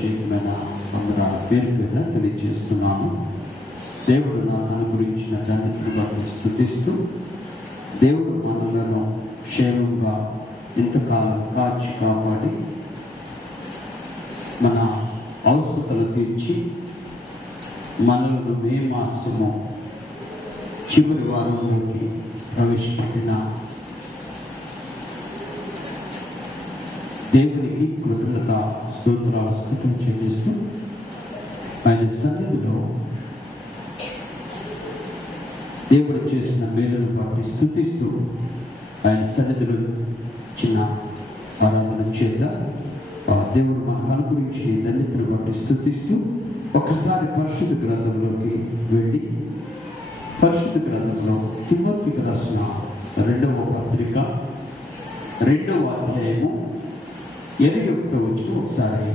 ప్రత్యేకమైన వందనాల పేరు పేరున తెలియజేస్తున్నాను. దేవుడు నాన్న గురించిన తండ్రిని బట్టి స్తుతిస్తూ, దేవుడు మనలను క్షేమంగా ఇంతకాలం కాచి కాపాడి మన అవసరతలు తీర్చి మనలను మే మాసము చివరి వారంలోకి ప్రవేశపెట్టిన దేవునికి కృతజ్ఞత స్తోత్రాలు స్తుతులు చెల్లిస్తూ ఆయన సన్నిధిలో దేవుడు చేసిన మేలును బట్టి స్తుతిస్తూ ఆయన సన్నిధిలో చిన్న ఆరాధన చేద్దాం. దేవుడు మనకు అనుగ్రహించి ధన్యతను బట్టి స్తుతిస్తూ ఒకసారి పరిశుద్ధ గ్రంథంలోకి వెళ్ళి పరిశుద్ధ గ్రంథంలో తిమోతికి రాసిన 2వ పత్రిక 2వ అధ్యాయము 21వ వచనం ఒకసారి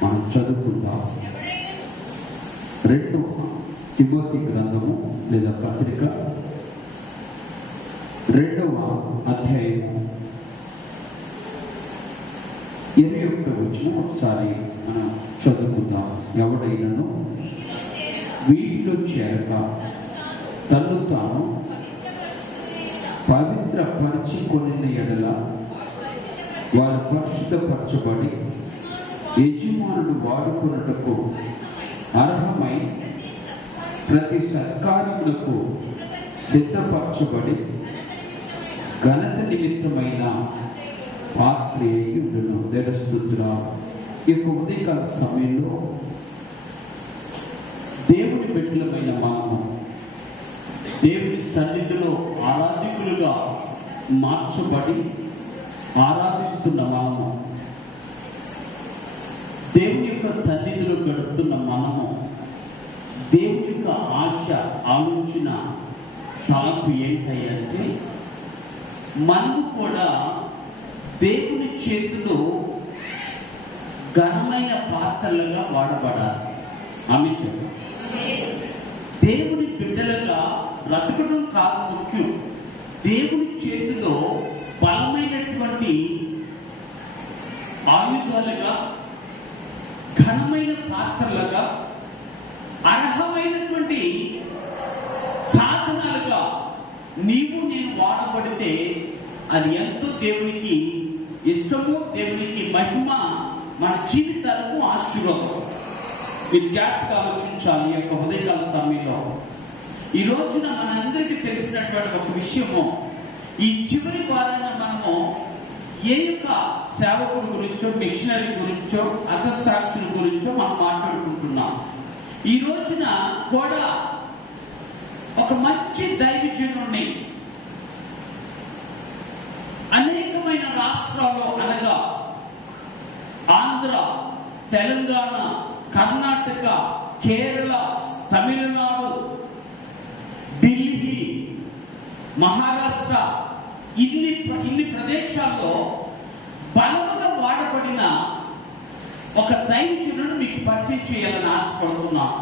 మనం చదువుకుందాం. 2వ తిమోతి గ్రంథము లేదా పత్రిక 2వ అధ్యాయము 21వ వచనం ఒకసారి మనం చదువుకుందాం. ఎవడైనను వీటిలో చేరక తను తాను పవిత్రపరచుకొనిన ఎడల వారు పరిశుద్ధపరచబడి యజమానుడు వాడుకున్నటకు అర్హమై ప్రతి సత్కార్యములకు సిద్ధపరచబడి ఘనత నిమిత్తమైన పాత్ర ఉండును. తెలుస్తుందిరా ఈ ఉదయకాల సమయంలో దేవుని బిడ్డలమైన మనము దేవుని సన్నిధిలో ఆరాధికులుగా మార్చబడి ఆరాధిస్తున్న మనము, దేవుని యొక్క సన్నిధిలో గడుపుతున్న మనము, దేవుని యొక్క ఆశ ఆలోచన తలపు ఏంటంటే మనము కూడా దేవుని చేతిలో ఘనమైన పాత్రలుగా వాడబడాలి. ఆమె దేవుని బిడ్డలుగా బ్రతకడం కాదు ముఖ్యం, దేవుని చేతిలో బలమైనటువంటి ఆయుధాలుగా, ఘనమైన పాత్రలుగా, అర్హమైనటువంటి సాధనాలుగా నీవు నేను వాడబడితే అది ఎంతో దేవునికి ఇష్టము, దేవునికి మహిమ, మన జీవితాలకు ఆశీర్వాదం. మీరు జాగ్రత్తగా ఆలోచించాలి. ఈ యొక్క ఉదయకాల సమయంలో ఈ రోజున మనందరికీ తెలిసినటువంటి ఒక విషయము, ఈ చివరి వారాన మనము ఏ యొక్క సేవకుల గురించో, మిషనరీ గురించో, అర్థశాస్త్రుల గురించో మనం మాట్లాడుకుంటున్నాం. ఈ రోజున కూడా ఒక మంచి దైవజనుడిని అనేకమైన రాష్ట్రాల్లో అనగా ఆంధ్ర, తెలంగాణ, కర్ణాటక, కేరళ, తమిళనాడు, ఢిల్లీ, మహారాష్ట్ర ఇన్ని ప్రదేశాల్లో బలముగా వాడబడిన ఒక దైవజనుడు మీకు పరిచయం చేయాలని ఆశపడుతున్నాను.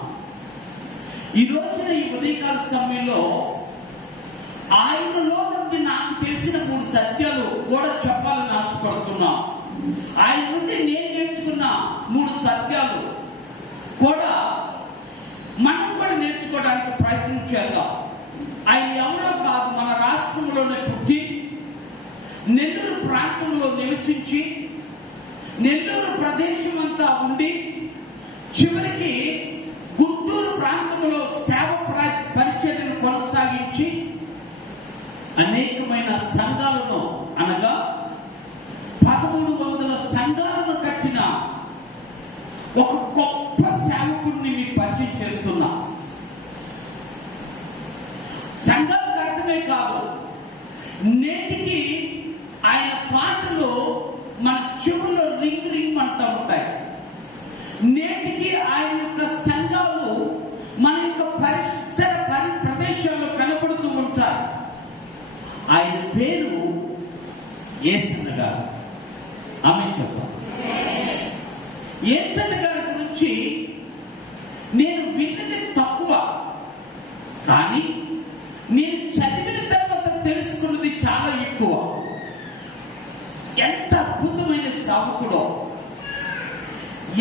ఈ రోజున ఈ ఉదయకాల సమయంలో ఆయనలో నుంచి నాకు తెలిసిన 3 సత్యాలు కూడా చెప్పాలని ఆశపడుతున్నా. ఆయన నుండి నేను నేర్చుకున్న 3 సత్యాలు కూడా మనం కూడా నేర్చుకోవడానికి ప్రయత్నం చేద్దాం. ఆయన ఎవరో కాదు, మన రాష్ట్రంలోనే పుట్టి నెల్లూరు ప్రాంతంలో నివసించి నెల్లూరు ప్రదేశం అంతా ఉండి చివరికి గుంటూరు ప్రాంతంలో సేవ పరిచర్యను కొనసాగించి అనేకమైన సంఘాలను అనగా 1300 సంఘాలను కట్టిన ఒక గొప్ప సేవకుడిని మీకు పరిచయం చేస్తున్నా. సంఘాలు కట్టడమే కాదు, నేటికి ఆయన పాటలు మన చెవుల్లో రింగ్ రింగ్ అంటూ ఉంటాయి. నేటికి ఆయన యొక్క సంఘాలు మన యొక్క పరిసర ప్రదేశాల్లో కనపడుతూ ఉంటాయి. ఆయన పేరు యేసన్న గారు. ఆమె చెప్పాలి. యేసన్న గారి గురించి నేను విన్నది తక్కువ, కానీ నేను చదివిన తర్వాత తెలుసుకున్నది చాలా ఎక్కువ. ఎంత అద్భుతమైన సేవకుడో,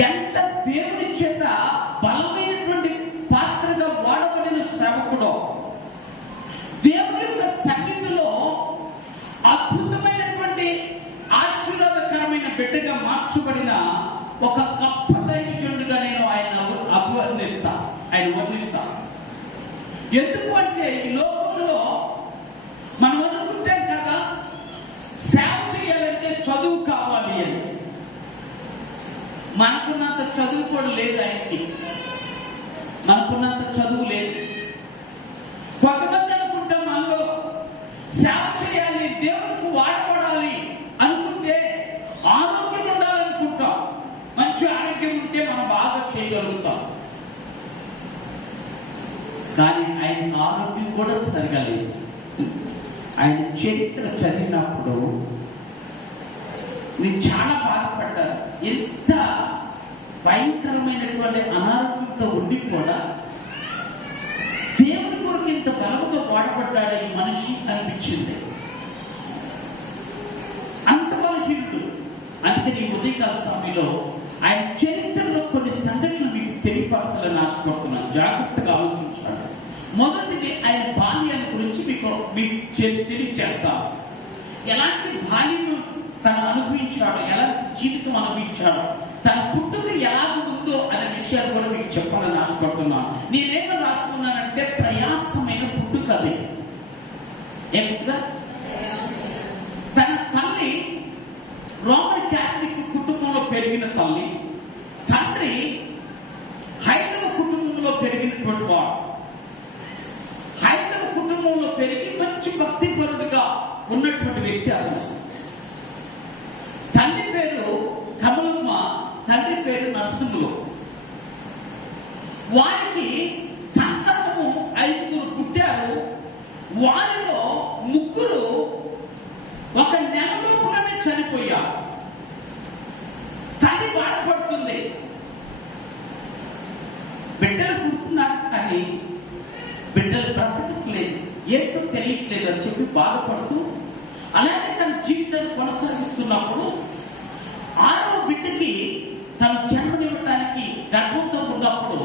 ఎంత దేవుని చేత బలమైనటువంటి పాత్రగా వాడబడిన సేవకుడో, దేవుని యొక్క సన్నిధిలో అద్భుతమైనటువంటి ఆశీర్వాదకరమైన బిడ్డగా మార్చబడిన ఒక గొప్ప దైవజనుడిగా నేను ఆయన వర్ణిస్తా. ఎందుకు అంటే ఈ లోకంలో మనం అనుకుంటాం కదా, సేవ చేయాలంటే చదువు కావాలి అని. మనకున్నంత చదువు కూడా లేదు ఆయనకి, మనకున్నంత చదువు లేదు. కొంతమంది అనుకుంటాం మనలో సేవ చేయాలి, దేవునికి వాడబడాలి అనుకుంటే ఆరోగ్యం ఉండాలనుకుంటాం. మంచి ఆరోగ్యం ఉంటే మనం బాగా చేయగలుగుతాం. కానీ ఆయన ఆరోగ్యం కూడా సరిగా లేదు. ఆయన చరిత్ర చదివినప్పుడు నేను చాలా బాధపడ్డాను. ఎంత భయంకరమైనటువంటి అనారోగ్యంతో ఉండి కూడా దేవుడి కొరకు ఇంత బలంగా వాడబడ్డాడు ఈ మనిషి అనిపించింది. అంత బలహీనుడు. అందుకని ఈ ఉదయకాల సమయంలో ఆయన చరిత్రలో కొన్ని సంఘటనలు మీకు తెలియపరచాలని ఆశపడుతున్నాను. జాగ్రత్తగా ఆలోచించాడు. మొదటిది ఆయన బాల్యాన్ని గురించి మీకు తెలియచేస్తాను. ఎలాంటి బాల్యం తను అనుభవించాడు, ఎలాంటి జీవితం అనుభవించాడు, తన పుట్టుక ఎలాగ ఉందో అనే విషయాలు కూడా మీకు చెప్పాలని ఆశపడుతున్నాను. నేనేమో రాసుకున్నానంటే ప్రయాసమైన పుట్టుక అది. ఏమిటా? తన తల్లి రోమన్ క్యాథలిక్ కుటుంబంలో పెరిగిన తల్లి, తండ్రి హైందవ కుటుంబంలో పెరిగినటువంటి వాడు. హైందవ కుటుంబంలో పెరిగి మంచి భక్తిపరుడుగా ఉన్నటువంటి వ్యక్తి అతను. తల్లి పేరు కమలమ్మ, తండ్రి పేరు నరసింహులు. వారికి సంతానము 5 పుట్టారు. వారిలో 3 ఒక నెలలోపులోనే చనిపోయారు. తల్లి బాధపడుతుంది. బిడ్డలు పుడుతున్నారు కానీ బిడ్డలు బ్రతకట్లేదు, ఏంటో తెలియట్లేదు అని చెప్పి బాధపడుతూ అలాగే తన జీవితాన్ని కొనసాగిస్తున్నప్పుడు 6వ బిడ్డకి తను జన్మనివ్వటానికి గర్భంతో ఉన్నప్పుడు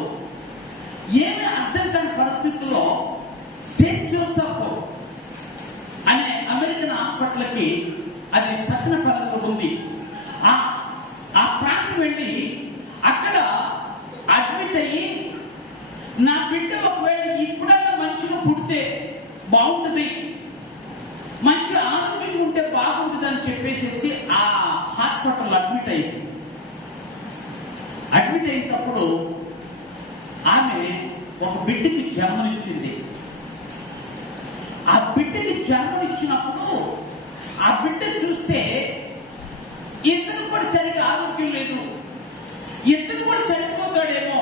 ఏమీ అర్థం కాని పరిస్థితుల్లో సెయింట్ జోసెఫ్ అనే అమెరికన్ హాస్పిటల్కి, అది సత్తెనపల్లిలో ఉంది, ఆ ప్రాంతం వెళ్ళి అక్కడ అడ్మిట్ అయ్యి నా బిడ్డ ఒకవేళ ఇప్పుడన్నా మంచిగా పుడితే బాగుంటుంది, మంచి ఆరోగ్యం ఉంటే బాగుంటుంది అని చెప్పేసి ఆ హాస్పిటల్ అడ్మిట్ అయింది. అడ్మిట్ అయినప్పుడు ఆమె ఒక బిడ్డకి జన్మనిచ్చింది. ఆ బిడ్డకి జన్మనిచ్చినప్పుడు ఆ బిడ్డ చూస్తే ఇతను కూడా సరిగ్గా ఆరోగ్యం లేదు, ఇతను కూడా చనిపోతాడేమో,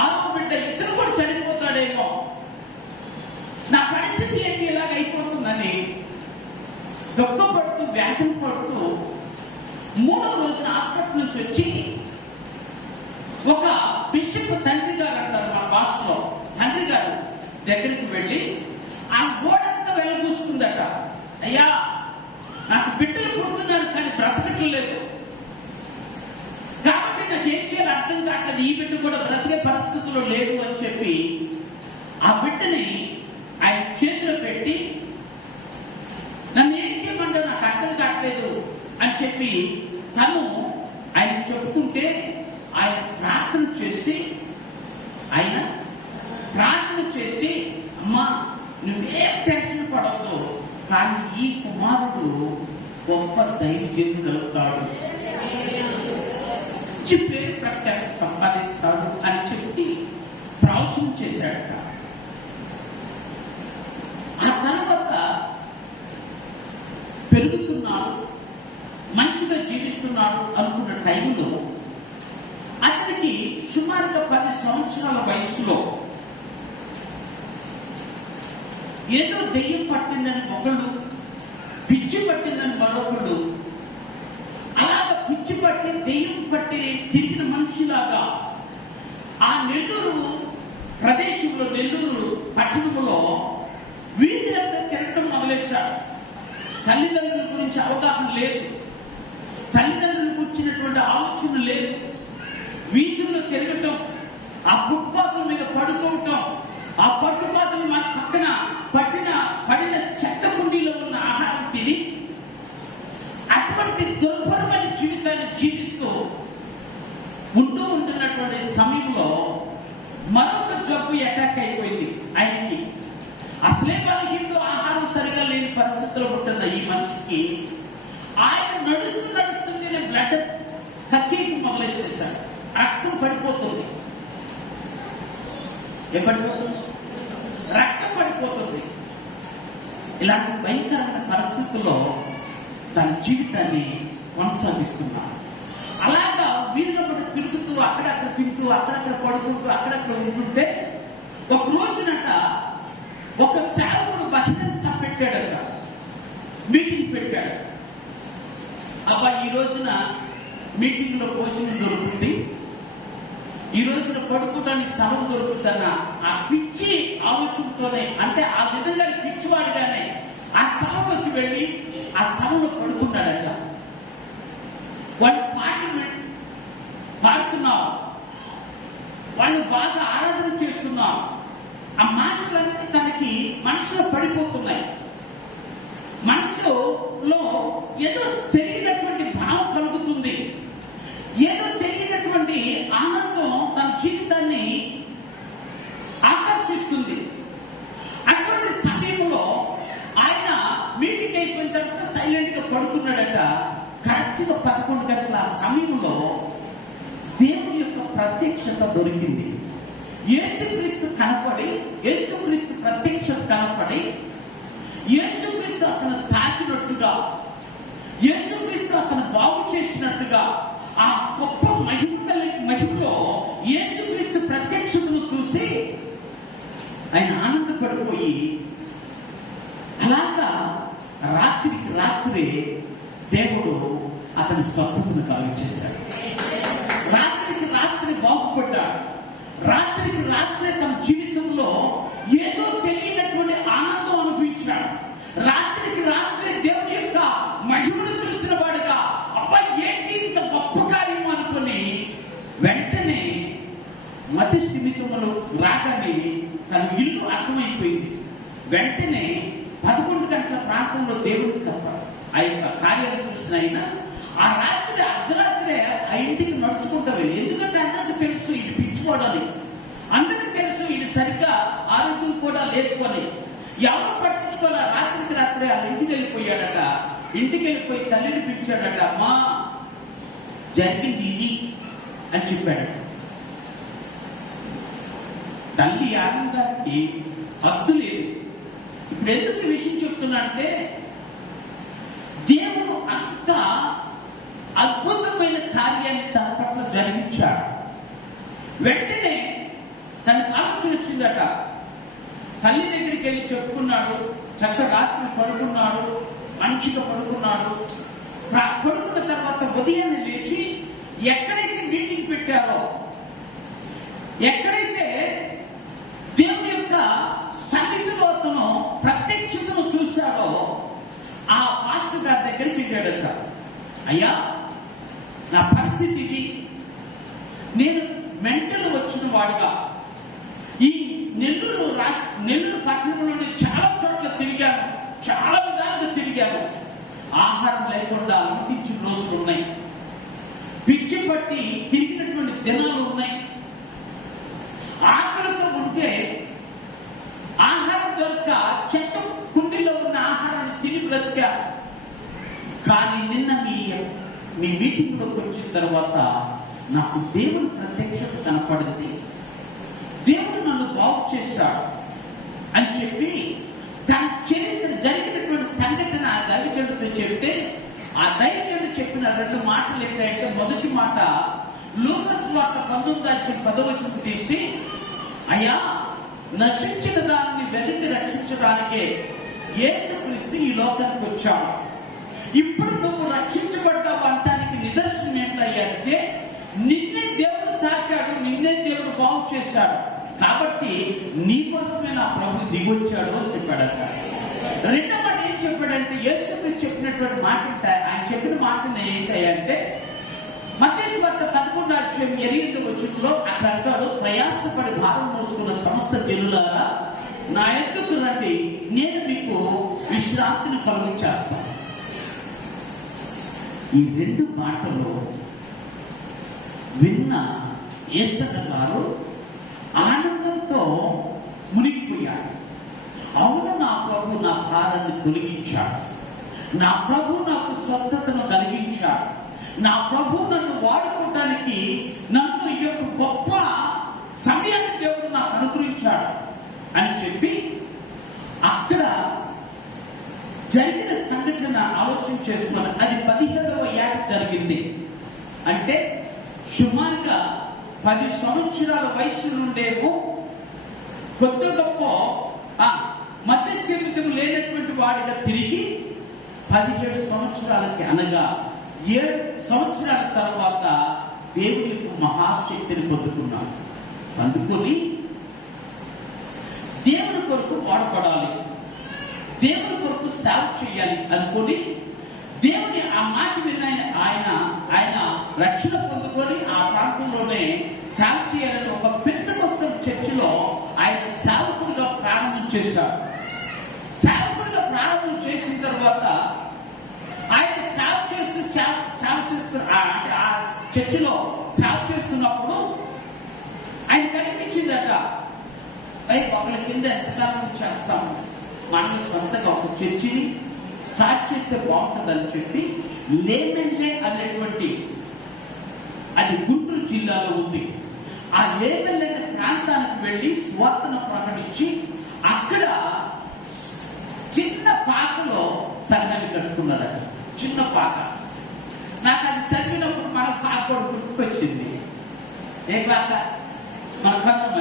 6వ బిడ్డ ఇతను కూడా చనిపోతాడేమో, నా పరిస్థితి ఏంటి ఇలాగ అయిపోతుందని దుఃఖపడుతూ వ్యాధులు పడుతూ 3వ రోజున హాస్పిటల్ నుంచి వచ్చి ఒక బిషప్ తండ్రి గారు అంటారు మన భాషలో, తండ్రి గారు దగ్గరికి వెళ్ళి ఆ గోడంతా వెళ్ళగూసుకుందట. అయ్యా, నాకు బిడ్డలు పుడుతున్నారు కానీ బ్రతకట్లేదు, కాబట్టి నాకు ఏం చేయాలి అర్థం కావట్లేదు, ఈ బిడ్డ కూడా బ్రతికే పరిస్థితుల్లో లేదు అని చెప్పి ఆ బిడ్డని ఆయన చేతిలో పెట్టి నన్ను ఏం చేయమంటారు నాకు అర్థం కావట్లేదు అని చెప్పి తను ఆయన చెప్పుకుంటే ఆయన ప్రార్థన చేసి అమ్మా నువ్వేం టెన్షన్ పడద్దు, కానీ ఈ కుమారుడు గొప్ప దైవజనుడు అవుతాడు, పేరు ప్రఖ్యాతి సంపాదిస్తాడు అని చెప్పి ప్రవచనం చేశాడట. ఆ తర్వాత పెరుగుతున్నాడు, మంచిగా జీవిస్తున్నాడు అనుకున్న టైంలో అతనికి సుమారుగా 10 సంవత్సరాల వయసులో ఏదో దెయ్యం పట్టిందని ఒకళ్ళు, పిచ్చి పట్టిందని మరొకళ్ళు, అలాగ పిచ్చి పట్టి దెయ్యం పట్టి తిరిగిన మనిషిలాగా ఆ నెల్లూరు ప్రదేశంలో, నెల్లూరు పట్టణంలో వీధులంతా తిరగటం మొదలెట్టాడు. తల్లిదండ్రుల గురించి అవగాహన లేదు, తల్లిదండ్రులకు వచ్చినటువంటి ఆలోచన లేదు, వీధుల్లో తిరగటం, ఆ ఫుట్పాత్ల మీద పడుకోవటం, ఆ పట్టుపాత్రలు మన పక్కన పడిన చెత్త కుండీలో ఉన్న ఆహారం తిని అటువంటి దుర్భరమైన జీవితాన్ని జీవిస్తూ ఉంటున్నటువంటి సమయంలో మరొక జబ్బు అటాక్ అయిపోయింది ఆయనకి. అసలే బలహీనతో ఆహారం సరిగా లేని పరిస్థితుల్లో ఉంటున్న ఈ మనిషికి ఆయన నడుస్తుంటే బ్లడ్ కక్కేయటం మొదలెట్టేశాడు. రక్తం పడిపోతుంది. రక్తం పడిపోతుంది. ఇలాంటి భయంకరమైన పరిస్థితుల్లో తన జీవితాన్ని కొనసాగిస్తున్నాడు. అలాగా వీధిలో పడి తిరుగుతూ, అక్కడక్కడ తింటూ, అక్కడక్కడ పడుకుంటూ, అక్కడక్కడ ఉంటుంటే ఒక రోజునట ఒక సేవకుడు బహిరంగ సభ పెట్టాడట, మీటింగ్ పెట్టాడు. అబ్బా ఈ రోజున మీటింగ్ లో భోజనం దొరుకుతుంది, ఈ రోజున పడుకోవడానికి స్థలం దొరుకుతుందన్న ఆ పిచ్చి ఆలోచనతోనే, అంటే ఆ విధంగా పిచ్చివాడిగానే ఆ స్థలంలోకి వెళ్ళి ఆ స్థలంలో పడుకున్నాడట. వాళ్ళు పాటలు పాడుతున్నావు, వాళ్ళు బాగా ఆరాధన చేస్తున్నావు, ఆ మాటలన్నీ తనకి మనసులో పడిపోతున్నాయి. మనసులో ఏదో తెలియనటువంటి భావం కలుగుతుంది, ఏదో తెలియనటువంటి ఆనందం తన జీవితాన్ని ఆకర్షిస్తుంది. అటువంటి సమయంలో ఆయన మీటింగ్ అయిపోయిన తర్వాత సైలెంట్ గా పడుకున్నాడట. కరెక్ట్ గా 11 గంటల సమయంలో దేవుని యొక్క ప్రత్యక్షత దొరికింది. యేసుక్రీస్తు కనపడి, యేసుక్రీస్తు ప్రత్యక్షత కనపడి, యేసుక్రీస్తు అతను తాకినట్టుగా, యేసుక్రీస్తు అతను బాగు చేసినట్టుగా ఆ గొప్ప మహిమలో యేసుక్రీస్తు ప్రత్యక్షతను చూసి ఆయన ఆనందపడిపోయి, అలాగా రాత్రికి రాత్రి దేవుడు అతని స్వస్థతను కలిగించేశాడు. రాత్రికి రాత్రి బాగుపడ్డాడు. రాత్రికి రాత్రి తన జీవితంలో ఏదో తెలియనటువంటి ఆనందం అనుభవించాడు. రాత్రికి రాత్రి దేవుని యొక్క మహిమను చూసిన వాడుగా, అబ్బాయి ఏంటి ఇంత గొప్ప కార్యం అనుకుని వెంటనే మతి స్థిమితములు రాగానే తన ఇల్లు అర్థమైపోయింది. వెంటనే 11 గంటల ప్రాంతంలో దేవుడికి తప్ప ఆ యొక్క కార్యాలు చూసిన ఆయన ఆ రాత్రి అర్ధరాత్రి ఆ ఇంటికి నడుచుకుంటూ వెళ్ళి, ఎందుకంటే అందరికీ తెలుసు ఇది పిచ్చుకోవడానికి, అందరికీ తెలుసు ఇది సరిగ్గా ఆరోగ్యం కూడా లేకపోని, ఎవరు పట్టించుకోవాల. రాత్రికి రాత్రి ఆ ఇంటికి వెళ్ళిపోయాడట. ఇంటికి వెళ్ళిపోయి తల్లిని పిలిచాడట. అమ్మా జరిగింది ఇది అని చెప్పాడు. తల్లి ఆనందానికి హద్దు లేదు. ఇప్పుడు ఎందుకు ఈ విషయం చెప్తున్నా అంటే, దేవుడు అంత అద్భుతమైన కార్యాన్ని తన పట్ల జరిగించాడు. వెంటనే తనకు ఆలోచన వచ్చిందట. తల్లి దగ్గరికి వెళ్ళి చెప్పుకున్నాడు. చక్కగా రాత్రి పడుకున్నాడు, మంచిగా పడుకున్నాడు. పడుకున్న తర్వాత ఉదయాన్నే లేచి ఎక్కడైతే మీటింగ్ పెట్టారో, ఎక్కడైతే దేవుని యొక్క సన్నిధిలో అతను ప్రత్యక్షతను చూశాడో ఆ పాస్టర్ గారి దగ్గరికి వెళ్ళాడట. అయ్యా నా పరిస్థితి ఇది, నేను మెంటల్ వచ్చిన వాడిగా ఈ నెల్లూరు పట్టణంలోని చాలా చోట్ల తిరిగాను, చాలా విధాలుగా తిరిగాను. ఆహారం లేకుండా అనిపించిన రోజులు ఉన్నాయి, పిచ్చి పట్టి తిరిగినటువంటి దినాలు ఉన్నాయి. ఆకలితో ఉంటే ఆహారం దొరక చెత్త కుండీలో ఉన్న ఆహారాన్ని తిని బ్రతికా. కానీ నిన్న మీ మీటింగ్లోకి వచ్చిన తర్వాత నాకు దేవుని ప్రత్యక్షత కనపడింది, దేవుడు నన్ను బాగు చేశాడు అని చెప్పి తన చరిత్ర జరిగినటువంటి సంఘటన ఆ దైవజనుడితో చెప్తే, ఆ దైవజనుడు చెప్పిన 2 మాటలు ఏంటంటే, మొదటి మాట లూకా సువార్త 19:10 తీసి, అయ్యా నశించిన దాన్ని వెతికి రక్షించడానికే యేసుక్రీస్తు ఈ లోకానికి వచ్చాడు. ఇప్పుడు నువ్వు రక్షించబడ్డావు అంటానికి నిదర్శనం ఏంటంటే, నిన్నే దేవుడు తాకాడు, నిన్నే దేవుడు బాగు చేశాడు, కాబట్టి నీ కోసమే నా ప్రభు దిగొచ్చాడు అని చెప్పాడట. రెండో మాట ఏం చెప్పాడంటే, యేసుక్రీస్తు చెప్పినటువంటి మాట, ఆయన చెప్పిన మాటని ఏంటంటే, మత్తయి వార్త 11:8 అక్కడ అంటాడు, ప్రయాసపడి భారం మోసుకున్న సమస్త జనులారా నా ఎద్దుకు రండి, నేను మీకు విశ్రాంతిని కలుగచేస్తాను. ఈ 2 మాటలు విన్న యేసయ్య గారు ఆనందంతో మునిగిపోయాడు. అవును, నా ప్రభు నా భారాన్ని తొలగించాడు, నా ప్రభు నాకు స్వస్థతను కలిగించాడు, నా ప్రభు నన్ను వాడుకోవడానికి నన్ను ఈ యొక్క గొప్ప సమయాన్ని దేవుడు నాకు అనుగ్రహించాడు అని చెప్పి అక్కడ జరిగిన సంఘటన ఆలోచన చేసుకున్నాను. అది 17వ ఏట జరిగింది. అంటే సుమారుగా 10 సంవత్సరాల వయసు నుండేమో కొత్త గొప్ప మధ్యస్థిమితం లేనటువంటి వాడిగా తిరిగి 17 సంవత్సరాలకి అనగా 7 సంవత్సరాల తర్వాత దేవుని మహాశక్తిని పొందుకున్నాడు. అందుకొని దేవుని కొరకు వాడపడాలి, దేవుని కొరకు సేవ చేయాలి అనుకొని దేవుని ఆ మాట విన్న ఆయన రక్షణ పొందుకొని ఆ ప్రాంతంలోనే సేవ చేయాలని ఒక పెంతెకొస్తు చర్చిలో ఆయన సేవకుడిగా ప్రారంభం చేశారు. సేవకుడిగా ప్రారంభం చేసిన తర్వాత ఆయన సేవ చేస్తూ ఆ చర్చిలో సేవ చేస్తున్నప్పుడు ఆయన కనిపించిందట, ఒకళ్ళ కింద ఎంతకాలం చేస్తాము, మనం సొంతగా ఒక చర్చిని స్టార్ట్ చేస్తే బాగుంటుందని చెప్పి లేమెన్లే అనేటువంటి, అది గుంటూరు జిల్లాలో ఉంది, ఆ లేమెన్లే ప్రాంతానికి వెళ్ళి సువార్తను ప్రకటించి అక్కడ చిన్న పాకలో సంఘాన్ని కట్టుకున్నారట. చిన్న పాక. నాకు అది చదివినప్పుడు మన పాక కూడా గుర్తుకొచ్చింది. ఏ పాక? మన కన్నమ్మ.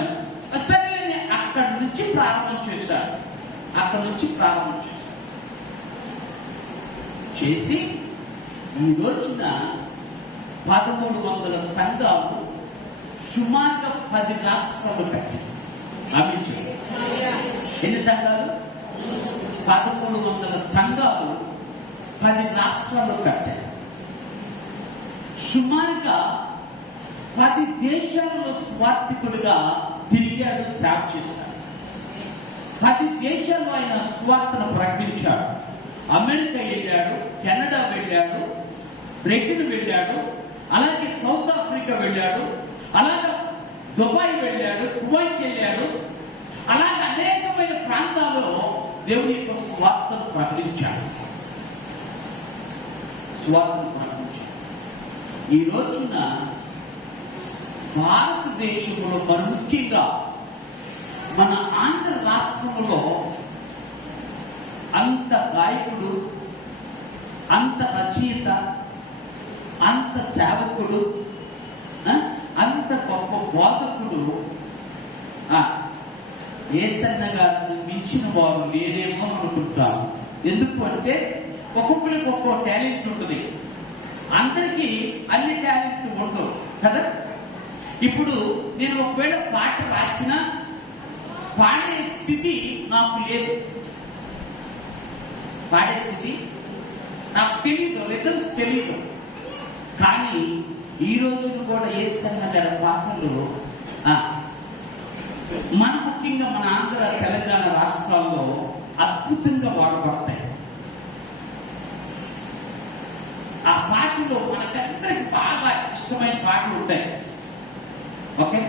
సరే, అక్కడి నుంచి ప్రారంభం చేశారు. చేసి ఈ రోజున 1300 సంఘాలు సుమారుగా 10 రాష్ట్రాలు పెట్టారు. ఎన్ని సంఘాలు? 1300 సంఘాలు 10 రాష్ట్రాల్లో పెట్టారు. సుమారుగా 10 దేశాలలో స్వార్థికుడిగా తిరిగాడు, సేవ చేశాడు. 10 దేశాల్లో ఆయన స్వార్థను ప్రకటించాడు. అమెరికా వెళ్ళాడు, కెనడా వెళ్ళాడు, బ్రిటన్ వెళ్ళాడు, అలాగే సౌత్ ఆఫ్రికా వెళ్ళాడు, అలాగే దుబాయ్ వెళ్ళాడు, కువైట్ వెళ్ళాడు, అలాగే అనేకమైన ప్రాంతాల్లో దేవుని యొక్క స్వార్థను ప్రకటించాడు. ఈ రోజున భారతదేశంలో మరి ముఖ్యంగా మన ఆంధ్ర రాష్ట్రంలో అంత గాయకుడు, అంత రచయిత, అంత సేవకుడు, అంత గొప్ప బోధకుడు యేసయ్య గారిని మించిన వారు లేరేమో అనుకుంటాను. ఎందుకు అంటే ఒక్కొక్కరికి ఒక్కో టాలెంట్ ఉంటుంది, అందరికీ అన్ని టాలెంట్లు ఉండవు కదా. ఇప్పుడు నేను ఒకవేళ పాట రాసినా పాడే స్థితి నాకు లేదు, పాడే స్థితి నాకు తెలియదు, రిథమ్స్ తెలియదు. కానీ ఈ రోజున కూడా యేసయ్య గారి పాటలు మన ముఖ్యంగా మన ఆంధ్ర తెలంగాణ రాష్ట్రాల్లో అద్భుతంగా వాడబడతాయి. ఆ పాటలో మనకందరికి బాగా ఇష్టమైన పాటలు ఉంటాయి. ఓకే,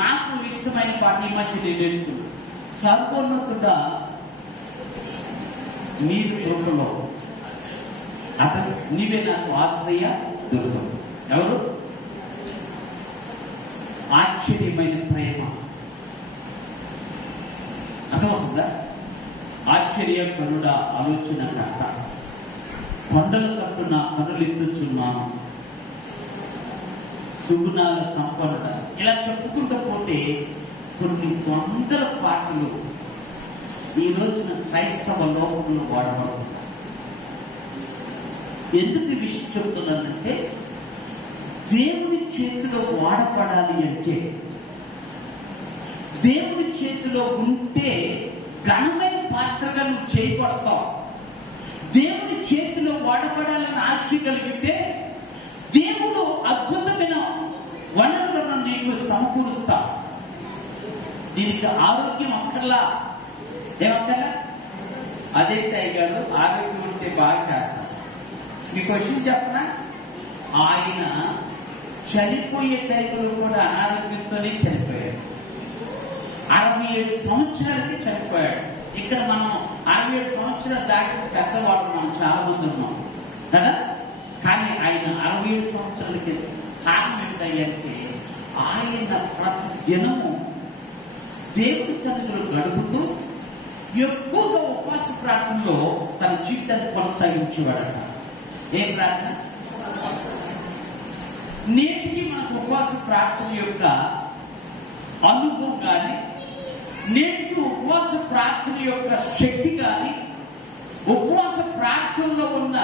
నాకు ఇష్టమైన పాట ఈ మధ్య నేను నేర్చుకున్నాను. సర్వోన్నతుడా నీరు దొరకలో అతను నీవే నాకు ఆశ్రయ దుర్గం. ఎవరు? ఆశ్చర్యమైన ప్రేమ. అర్థమవుతుందా? ఆశ్చర్యకరుడ, ఆలోచన కర్త, కొండల కట్టు నా కనులెత్తుచున్నాను, సుగుణాల సంపద. ఇలా చెప్పుకుంటూ పోతే కొన్ని వందల పాటలు ఈ రోజున క్రైస్తవ లోకంలో వాడబడుతుంది. ఎందుకు ఈ విషయం చెప్తున్నానంటే, దేవుని చేతిలో వాడపడాలి అంటే, దేవుని చేతిలో ఉంటే ఘనమైన పాత్రగా నువ్వు చేయబడతావు. దేవుని చేతిలో వాడపడాలని ఆశ కలిగితే దేవుడు సమకూరుస్తా. దీనికి ఆరోగ్యం అక్కర్లా, ఏమక్కర్లా. అదే టైగర్ ఆరోగ్యం ఉంటే బాగా చేస్తారు. మీ క్వశ్చన్ చెప్పనా, ఆయన చనిపోయే టైంలో కూడా అనారోగ్యంతోనే చనిపోయాడు. 67 సంవత్సరాలకి చనిపోయాడు. ఇక్కడ మనం 67 సంవత్సరాలు దాటి పెద్దవాళ్ళు మనం చాలా మంది ఉన్నాం కదా. కానీ ఆయన 67 సంవత్సరాలకి కారణం ఏంటంటే ఆయన ప్రతి దినము దేవుడి సన్నిధిలో గడుపుతూ ఎక్కువగా ఉపవాస ప్రార్థనలో తన జీవితాన్ని కొనసాగించేవాడట. ఏం ప్రార్థన? నేటికి మనకు ఉపవాస ప్రార్థన యొక్క అనుభవం కానీ, నేటికి ఉపవాస ప్రార్థన యొక్క శక్తి కానీ, ఉపవాస ప్రార్థనలో ఉన్న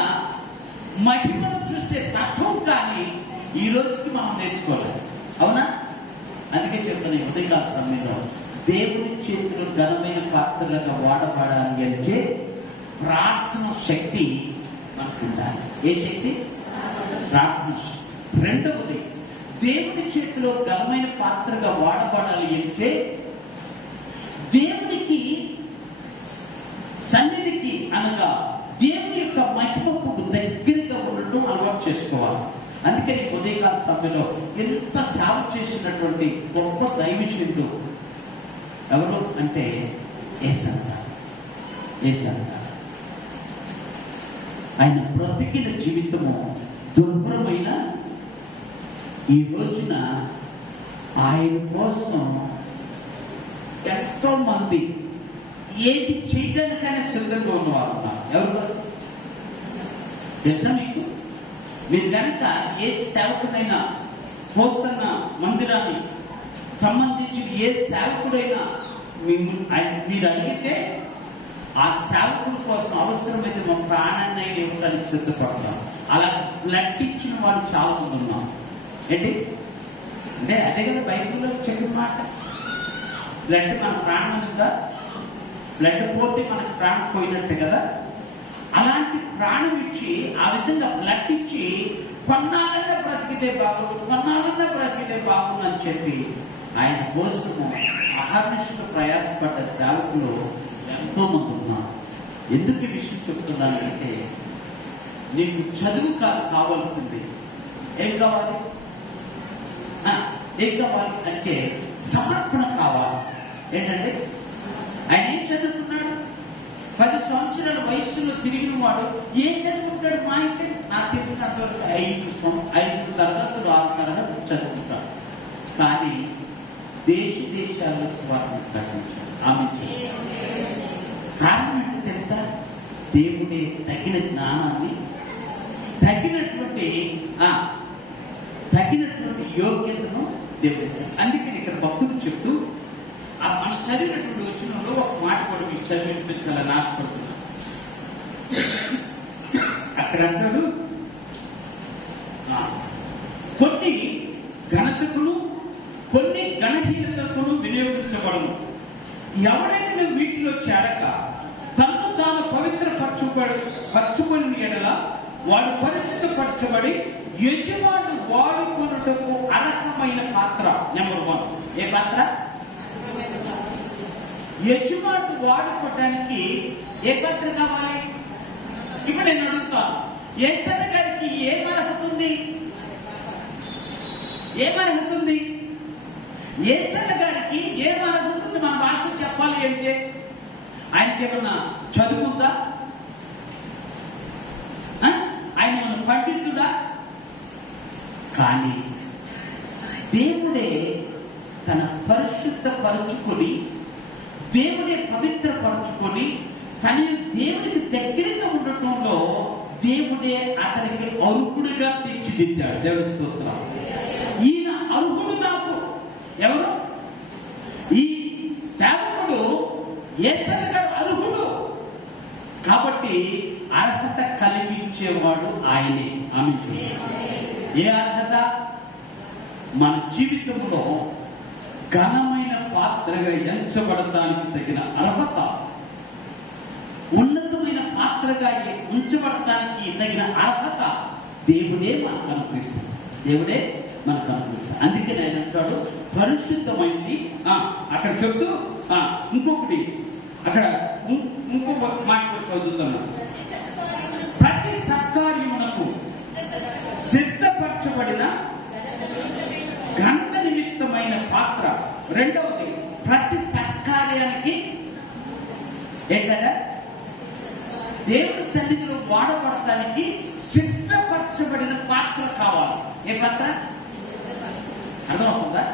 మహిమను చూసే తత్వం కానీ ఈ రోజుకి మనం నేర్చుకోవాలి. అవునా? అందుకే చెప్తాను, ఉదయకాల సమయంలో దేవుని చేతిలో ఘనమైన పాత్రలుగా వాడబడాలి అంటే ప్రార్థన శక్తి మనకు ఉండాలి. ఏ శక్తి? ప్రార్థన. రెండవది, దేవుని చేతిలో ఘనమైన పాత్రగా వాడబడాలి అంటే దేవునికి సన్నిధికి అనగా దేవుని యొక్క మహిమకు దగ్గరగా ఉండటం అలవాటు చేసుకోవాలి. అందుకని ఉదయకాల సభలో ఎంత సేవ చేసినటువంటి గొప్ప దైవజనుడు ఎవరు అంటే యేసయ్య. ఆయన బ్రతికిన జీవితము దుర్భరమైన ఈ రోజున ఆయన కోసం ఎంతో మంది ఏది చేయడానికైనా సిద్ధంగా ఉన్నవారు ఉన్నారు. ఎవరి కోసం తెలుసా మీకు? మీరు కనుక ఏ సేవకుడైనా పోస్తున్న మందిరాన్ని సంబంధించి ఏ సేవకుడైనా మీరు అడిగితే ఆ సేవకుడి కోసం అవసరమైతే మా ప్రాణాన్ని అయినా ఇవ్వడానికి సిద్ధపడతాం. అలా బ్లడ్ ఇచ్చిన వాళ్ళు చాలా మంది ఉన్నాం. ఏంటి అంటే అదే కదా బైబిల్లో చెప్పిన మాట. బ్లడ్ మన ప్రాణం ఉందా? బ్లడ్ పోతే మనకు ప్రాణం పోయినట్టే కదా. అలాంటి ప్రాణం ఇచ్చి ఆ విధంగా బ్లడ్ ఇచ్చి కొన్నాళ్ళన్నా బ్రతికితే బాగుండు అని చెప్పి ఆయన కోసము అహర్నిశలు ప్రయాసపడ్డ సేవకులు ఎంతో మంది ఉన్నారు. ఎందుకు ఈ విషయం చెప్తున్నానంటే నీకు చదువు కావాల్సింది ఏం కావాలి అంటే సమర్పణ కావాలి. ఏంటంటే ఆయన ఏం చదువుకున్నాడు? 10 సంవత్సరాల వయస్సులో తిరిగిన వాడు ఏం చదువుకుంటాడు? మా ఇంటే నాకు తెలిసినంతవరకు 5 తరగతులు 6 తరగతులు చదువుకుంటాడు. కానీ దేశాల్లో స్వార్థం ప్రకటించాడు. ఆమె కారణం ఏంటో తెలుసా? దేవుడే తగిన జ్ఞానాన్ని తగినటువంటి యోగ్యతను దేవుడిస్తాడు. అందుకని ఇక్కడ భక్తులు చెప్తూ మనం చదివినటువంటి వచ్చినంలో ఒక మాట కూడా మీకు చదివినట్టు చాలా నాశపడుతున్నాను. అక్కడ అంటాడు, కొన్ని ఘనతకును కొన్ని గణహీనతకును వినియోగించబడను. ఎవడైనా వీటిలో చేరక తనను తాను పరచుకొని ఎడల వాడు పరిశుద్ధపరచబడి యజమాను వాడుకొనుటకు అర్హమైన పాత్ర. నెంబర్ 1 ఏ పాత్ర? యజమాను వాడుకోవడానికి ఏ పాత్ర కావాలి? ఇప్పుడు నేను అడుగుతాను, యేసయ్య గారికి ఏం అర్హత ఉంది? యేసయ్య గారికి ఏం అర్హత ఉంది? మన భాషలో చెప్పాలి అంటే ఆయనకి ఏమన్నా చదువుందా? ఆయన మన పండితుడా? కానీ దేవుడే తన పరిశుద్ధపరచుకొని, దేవుడే పవిత్రపరచుకొని తన దేవుడికి దగ్గరగా ఉండటంలో దేవుడే అతనికి అర్హుడుగా తీర్చిదిద్దాడు. దేవుడి స్తోత్రం. ఈయన అర్హుడు నాకు. ఎవరు? ఈ సేవకుడు యేసయ్య గారు అర్హుడు కాబట్టి అర్హత కలిగించేవాడు ఆయనే. ఆమె ఏ అర్హత? మన జీవితంలో ఘనమైన పాత్రగా ఎంచబడటానికి తగిన అర్హత, ఉన్నతమైన పాత్రగా ఉంచబడటానికి తగిన అర్హత దేవుడే మనకు కనిపిస్తుంది. దేవుడే మనకు అనిపిస్తుంది. అందుకే ఆయన అంటాడు పరిశుద్ధమైంది. అక్కడ చెప్తూ ఇంకొకటి అక్కడ ఇంకొక మాట చదువుతున్నాను. ప్రతి సత్కార్యమునకు సిద్ధపరచబడిన ఘనత నిమిత్తమైన పాత్ర. రెండవది ప్రతి సత్కార్యానికి ఏంటంటే దేవుడి సన్నిధిలో వాడబడటానికి సిద్ధపరచబడిన పాత్ర కావాలి. ఏ పాత్ర అర్థమవుతుందా?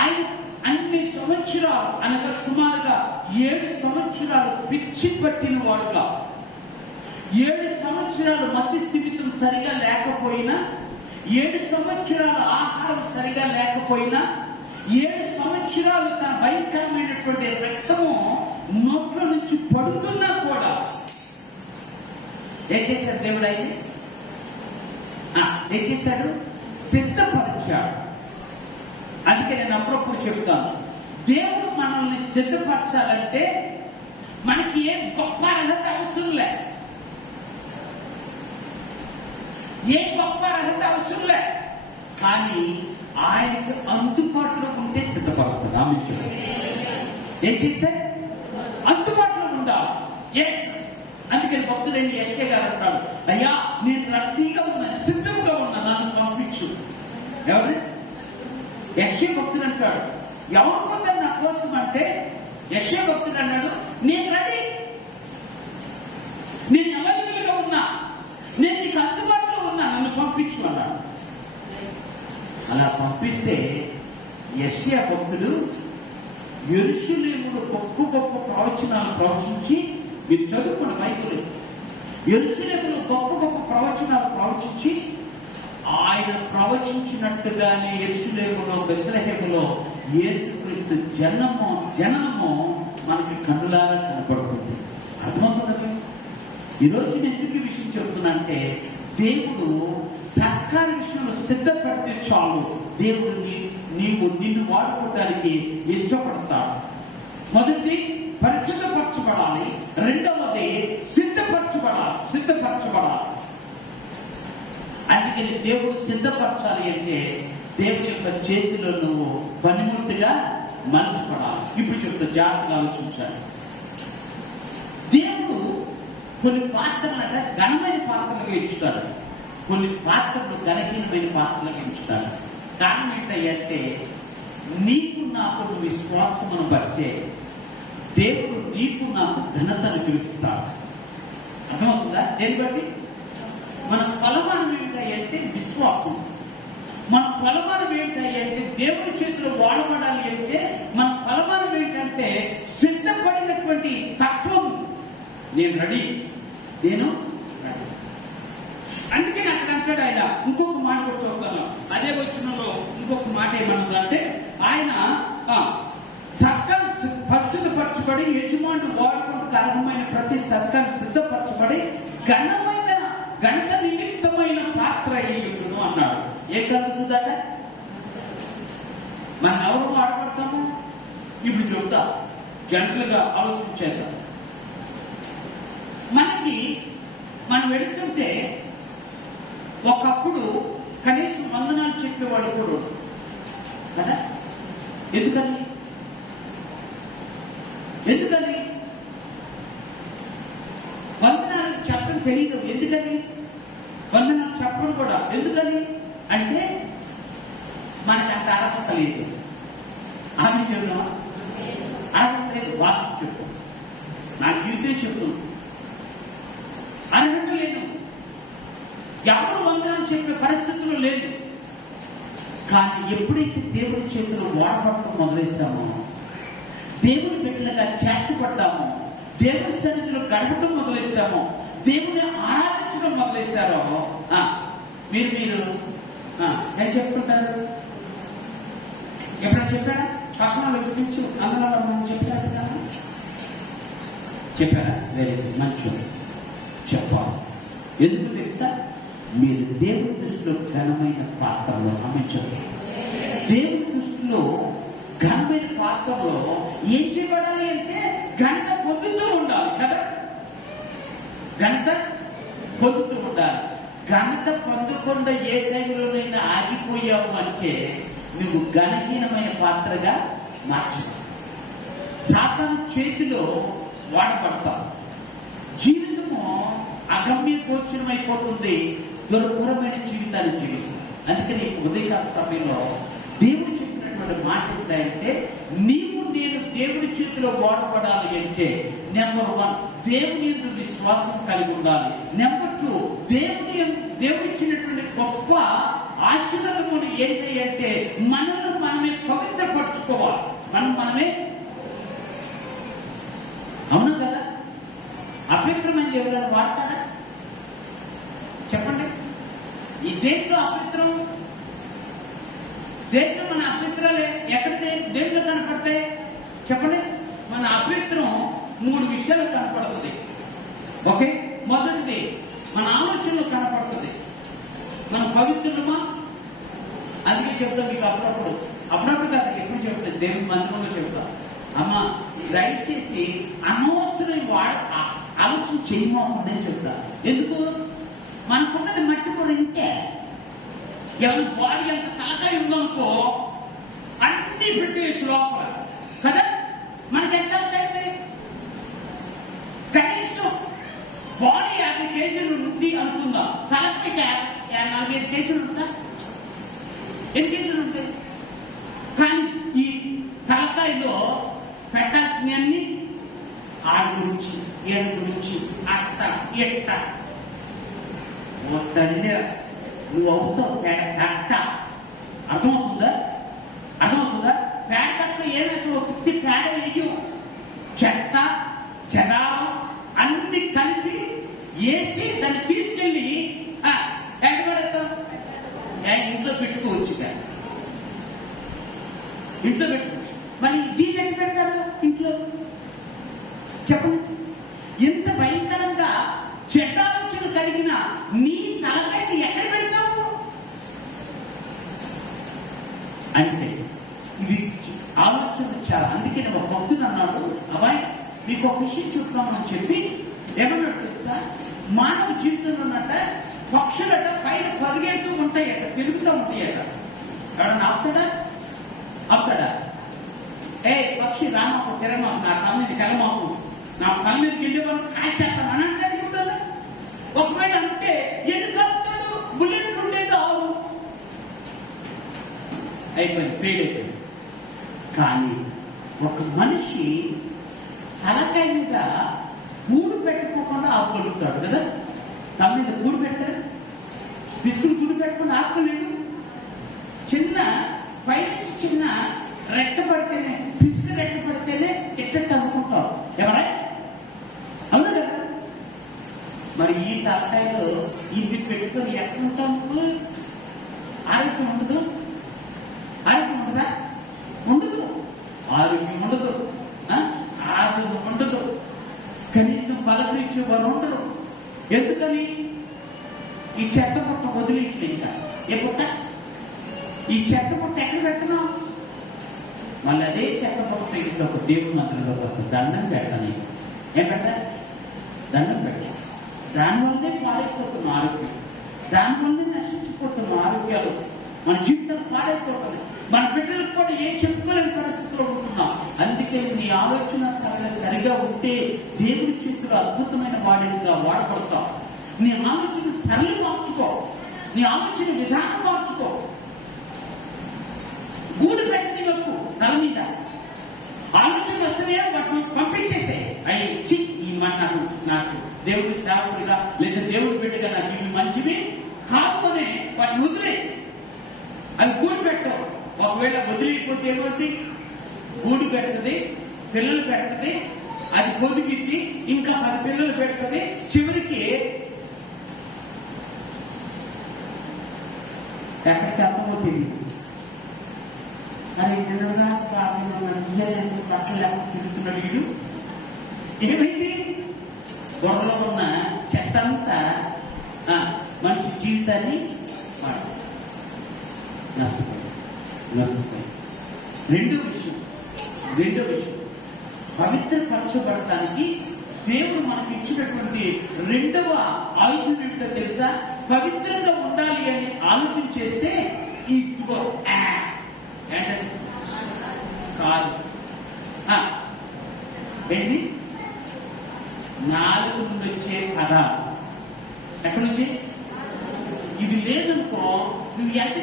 ఆయన అన్ని సంవత్సరాలు అనగా సుమారుగా 7 సంవత్సరాలు పిచ్చి పట్టిన వాడుగా, 7 సంవత్సరాలు మతి స్థిమితం సరిగా లేకపోయినా, 7 సంవత్సరాలు ఆహారం సరిగా లేకపోయినా, 7 సంవత్సరాలు తన భయంకరమైనటువంటి రక్తము నోట్లో నుంచి పడుతున్నా కూడా ఏం చేశాడు దేవుడు? అయితే ఏం చేశాడు? సిద్ధపరిచాడు. అందుకే నేను అప్పుడప్పుడు చెప్తాను, దేవుడు మనల్ని సిద్ధపరచాలంటే మనకి ఏం గొప్ప అర్హత అవసరం లే, ఏ గొప్ప అర్హత అవసరం లే, కానీ ఆయనకి అందుబాటులో ఉంటే సిద్ధపరుస్తాడు. ఆమె ఏం చేస్తే అందుబాటులో ఉండాలి. ఎస్, అందుకని భక్తుడండి ఎస్కే గారు అంటాడు, అయ్యా నేను రెడీగా ఉన్నా, సిద్ధంగా ఉన్నా, నన్ను పంపించు. ఎవరు? ఎస్ఏ భక్తుడు అంటాడు, ఎవరు పోతారు నా కోసం అంటే, ఎస్ఏ భక్తుడు అన్నాడు, నేను రెడీ, నేను అవైలబుల్గా ఉన్నా, నేను నీకు అందుబాటులో ఉన్నా, నన్ను పంపించు అన్నాడు. అలా పంపిస్తే ఎస్ఏ భక్తుడు యెరూషలేములో గొప్ప గొప్ప ప్రవచనాలు ప్రవచించి, మీరు చదువుకున్న బైబిల్, యెరూషలేములో గొప్ప గొప్ప ప్రవచనాలు ప్రవచించి, ఆయన ప్రవచించినట్టుగానే యెరూషలేములో బెత్లెహేములో యేసుక్రీస్తు జననము మనకి కన్నులాగా కనపడుతుంది. అర్థమవుతుందా? ఈరోజు నేను ఎందుకు ఈ విషయం చెప్తున్నా అంటే, దేవుడు సత్కార్య విషయంలో సిద్ధపడితే చాలు, దేవుడు నిన్ను వాడుకోవడానికి ఇష్టపడతాడు. మొదటిది పరిశుద్ధపరచబడాలి, రెండవది సిద్ధపరచబడాలి. అందుకని దేవుడు సిద్ధపరచాలి అంటే దేవుడి యొక్క చేతిలో నువ్వు పనిముట్టుగా మలచబడాలి. ఇప్పుడు చెప్తా, జాగ్రత్తగా ఆలోచించాలి. దేవుడు కొన్ని పాత్రలట ఘనమైన పాత్రలుగా ఇచ్చుతాడు, కొన్ని పాత్రలు ఘనహీనమైన పాత్రలుగా ఇచ్చుతాడు. కారణం ఏంటంటే, నీకు నాకు విశ్వాసమును బట్టే దేవుడు నీకు నాకు ఘనతను పిలుస్తాడు. అర్థమవుతుందా? దేని బట్టి? మన ఫలమానం ఏంటంటే విశ్వాసం. మన ఫలమానం ఏంటంటే దేవుడి చేతిలో వాడబడాలి అంటే మన ఫలమానం ఏంటంటే సిద్ధపడినటువంటి తత్వం. నేను రెడీ, నేను రెడీ. అందుకే అక్కడ అంటాడు ఆయన. ఇంకొక మాట కూడా చదువుతాను, అదే వచనంలో ఇంకొక మాట ఏమన్నదంటే, ఆయన పరిశుద్ధపరచబడి యజమానుడు వాడుకోవడానికి అర్హమైన ప్రతి సత్కారం సిద్ధపరచబడి ఘనత నిమిత్తమైన పాత్ర అయ్యుండును అన్నాడు. ఏ కలుగుతుందట? మనం ఎవరు వాడబడతాము? ఇప్పుడు చెప్తా, జనరల్గా ఆలోచించేద్దాం. మనం వెళుతుంటే ఒకప్పుడు కనీసం వందనాలు చెప్పేవాడు కూడా కదా. ఎందుకని వందనాలు చెప్పడం తెలియదు. ఎందుకని వందనాలు చెప్పడం కూడా ఎందుకని అంటే మనకి అంత అర్హత లేదు. ఆమె చెప్తామా? అర్హత లేదు. వాస్తవం చెప్పు, నా జీవితం చెప్తుంది, అర్హత లేదు. ఎవరు వందనాలు చెప్పే పరిస్థితుల్లో లేదు. కానీ ఎప్పుడైతే దేవుడి చేతిలో వాడబడటం మొదలేసామో, దేవుని బిడ్డలుగా చేర్చబడ్డామో, దేవుడి సన్నిధిలో గడపడం మొదలేసామో, దేవుని ఆరాధించడం మొదలేశారో, మీరు ఏం చెప్పుకుంటారు? ఎప్పుడైనా చెప్పారా? పక్కన గురించి అందులో మనం చెప్పారా? వెరీ మంచి చెప్పాలి. ఎందుకు తెలుసా? మీరు దేవుని దృష్టిలో ఘనమైన పాత్రలో అమ్మించారు. దేవుని దృష్టిలో ఘనమైన పాత్రలో ఏం చేయబడాలి అంటే ఘనత పొందుతూ ఉండాలి కదా. ఘనత పొందుతూ ఉండాలి. ఘనత పొందకుండా ఏ టైంలోనైనా ఆగిపోయాము వాడబడ్డావు అంటే నువ్వు ఘనహీనమైన పాత్రగా మార్చు. సాతాను చేతిలో వాడబడతావు. జీవితము అగమ్య గోచరమైపోతుంది. దుర్భరమైన జీవితాన్ని జీవిస్తాం. అందుకని ఉదయకాల సమయంలో దేవుడు చెప్పినటువంటి మాట ఏంటంటే, నీవు నేను దేవుడి చేతిలో వాడబడాలి అంటే నెంబర్ 1 దేవుని యందు విశ్వాసం కలిగి ఉండాలి. నెంబర్ 2 దేవుడిచ్చినటువంటి గొప్ప ఆశీర్వాదం ఏంటి అంటే మనల్ని మనమే పవిత్రపరచుకోవాలి. మనమే అవును కదా. అపవిత్రమైన ఎవరైనా వాడతారా చెప్పండి? ఈ దేంట్లో అపవిత్రం? దేంట్లో మన అపవిత్రాలే ఎక్కడ దేంట్లో కనపడతాయి చెప్పండి? మన అపవిత్రం 3 విషయాలు కనపడుతుంది. ఓకే, మొదటిది మన ఆలోచనలో కనపడుతుంది. మన పవిత్రులమా? అందుకే చెప్తాం మీకు అప్పుడప్పుడు కాదు, ఎప్పుడు చెప్తాను, దేవుని మందిరంలో చెప్తాం. అమ్మా రైట్ చేసి అనవసరం ఆలోచన చేయమో అని చెప్తా. ఎందుకు? మనకున్నది మట్టి కూడా ఇంతే. ఎవరి బాడీ ఎంత తలకాయ ఉందనుకో అన్ని పెట్టేయచ్చు లోపల కదా. మనకి ఎంత ఉంటుంది? కనీసం బాడీ 50 కేజీలు ఉంది అనుకుందాం, తలకాయ 45 కేజీలు ఉంటుందా? ఎన్ని కేజీలు ఉంటాయి? కానీ ఈ తలకాయలో పెట్టాల్సినవన్నీ 6 నుంచి 7 నుంచి అట్ట ఎట్ట మొత్తాన్ని నువ్వు అవుతావు అట్ట. అర్థమవుతుందా? పేడలో ఏమేస్తావు? పుట్టి పేడ వేయు, చెత్త చెదారం అన్ని కలిపి వేసి దాన్ని తీసుకెళ్ళి ఎక్కడ పడేస్తావు? ఇంట్లో పెట్టుకోవచ్చు. ఇంట్లో పెట్టుకోవచ్చు. మరి దీన్ని ఎక్కడ పెడతారు? ఇంట్లో చెప్పండి. ఎంత భయంకరంగా చెడ్డాలోచనలు కలిగిన నీ తలకాయని ఎక్కడ పెడతావు అంటే ఇది ఆలోచన చాలా. అందుకే ఒక భక్తుడు అన్నాడు, అబ్బాయి మీకు ఒక విషయం చూద్దామని చెప్పి ఏమన్నాడు తెలుసా? మానవ జీవితంలో ఉన్నట్ట పక్షులట పైన పరిగెడుతూ ఉంటాయట, తిరుగుతూ ఉంటాయట. ఎవడన్నా ఆపుతాడా? ఏ పక్షి రామాకు తిరమాకు, నా తల మీద కలమాకు, నా తల మీదకి వెళ్ళే వాళ్ళు కాల్చేస్తాను అని అంటే ఉంటాను. ఒకవేళ అంటే ఎందుకు కలుపుతాడు? బుల్లెట్ ఉండేది ఆవు అయిపోయింది, ఫెయిల్ అయిపోయింది. కానీ ఒక మనిషి తలకాయ మీద గూడు పెట్టుకోకుండా ఆపుకొడుతాడు కదా. తల మీద గూడు పెట్టారు, బిస్కులు గూడు పెట్టుకుని ఆపుకోలేడు. చిన్న పైనుంచి చిన్న రెట్ట పడితేనే, పిసుకు రెట్ట పడితేనే ఎట్టట్టు అనుకుంటావు. ఎవరై అవును కదా. మరి ఈ తలకాయలో ఇది పెట్టుకొని ఎట్లుంటావు? ఆరోగ్యం ఉండదు. ఆరోగ్యం ఉండదా? ఉండదు. ఆరోగ్యం ఉండదు, ఆరోగ్యం ఉండదు. కనీసం పలకరించే వారు ఉండరు. ఎందుకని? ఈ చెత్త పుట్ట వదిలించలే. ఇంకా ఏ పుట్ట? ఈ చెత్త పుట్ట ఎక్కడ పెడుతున్నావు? మళ్ళీ అదే చెత్త పుట్ట ఇంట్లో ఒక దేవుని మంత్రంలో ఒక దండం పెట్టని ఏం పెట్టా? దండం పెట్ట. దానివల్లనే పాడైపోతున్న ఆరోగ్యం, దానివల్లనే నశించిపోతున్న ఆరోగ్యాలు, మన జీవితాలు పాడైపోతుంది. మన బిడ్డలకు కూడా ఏం చెప్పుకోలేని పరిస్థితిలో ఉంటున్నాం. అందుకే నీ ఆలోచన సరిగా ఉంటే దేవుని శక్తులు అద్భుతమైన వాడిగా వాడబడతాం. నీ ఆలోచన సరళి మార్చుకో, నీ ఆలోచన విధానం మార్చుకో. గూడు పెట్టి వరకు తల మీద ఆలోచన వస్తే వాటిని పంపించేసే. అయ్యి ఈ నాకు దేవుడి సేవకుడిగా లేదా దేవుడి బిడ్డగా నాకు ఇవి మంచివి కాదు అని వాటిని వదిలే. అవి గూడు పెట్టవు. ఒకవేళ వదిలేకపోతే ఏమవుతుంది? గూడు పెడుతుంది, పిల్లలు పెడుతుంది, అది పొదిగిద్ది, ఇంకా 10 పిల్లలు పెడుతుంది. చివరికి ఎక్కడికి అర్థమవుతుంది? అది బట్టలు లేక తిరుగుతున్నాడు వీడు. ఏమైంది? గొడవలో ఉన్న చెత్త అంతా మనిషి జీవితాన్ని నష్టపోయి. రెండో విషయం పవిత్రపరచబడటానికి దేవుడు మనకి ఇచ్చినటువంటి రెండవ ఆయుధం ఏమిటో తెలుసా? పవిత్రంగా ఉండాలి అని ఆలోచన చేస్తే ఇదిగో ఏంటి? నాలుగు నుండి వచ్చే పదాలు. ఎక్కడి నుంచి? ఇది లేదనుకో, నువ్వు ఎంత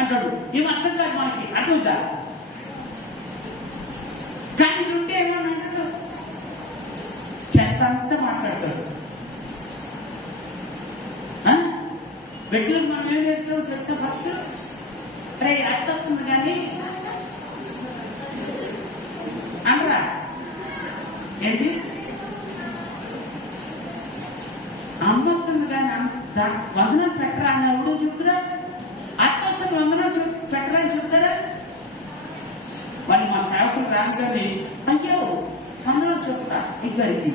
అంటాడు, ఏం అర్థం కాదు మనకి, అర్థవుతా. కానీ ఇది ఉంటే ఏమన్నా చెత్త అంతా మాట్లాడతాడు. బిడ్డలకు మనం ఏం చేస్తావు చెత్త ఫస్ట్, అరే అర్థం వస్తుంది కానీ అనరా. ఏంటి? అమ్మొస్తుంది కానీ వందనం పెట్టరా అని ఎవడో చెప్తురా? అర్థం వందనం పెట్టరా అని చెప్తారా? వాళ్ళు మా సేవకులు రాగానే అయ్యో వందనం చెప్తా ఇద్దరికి.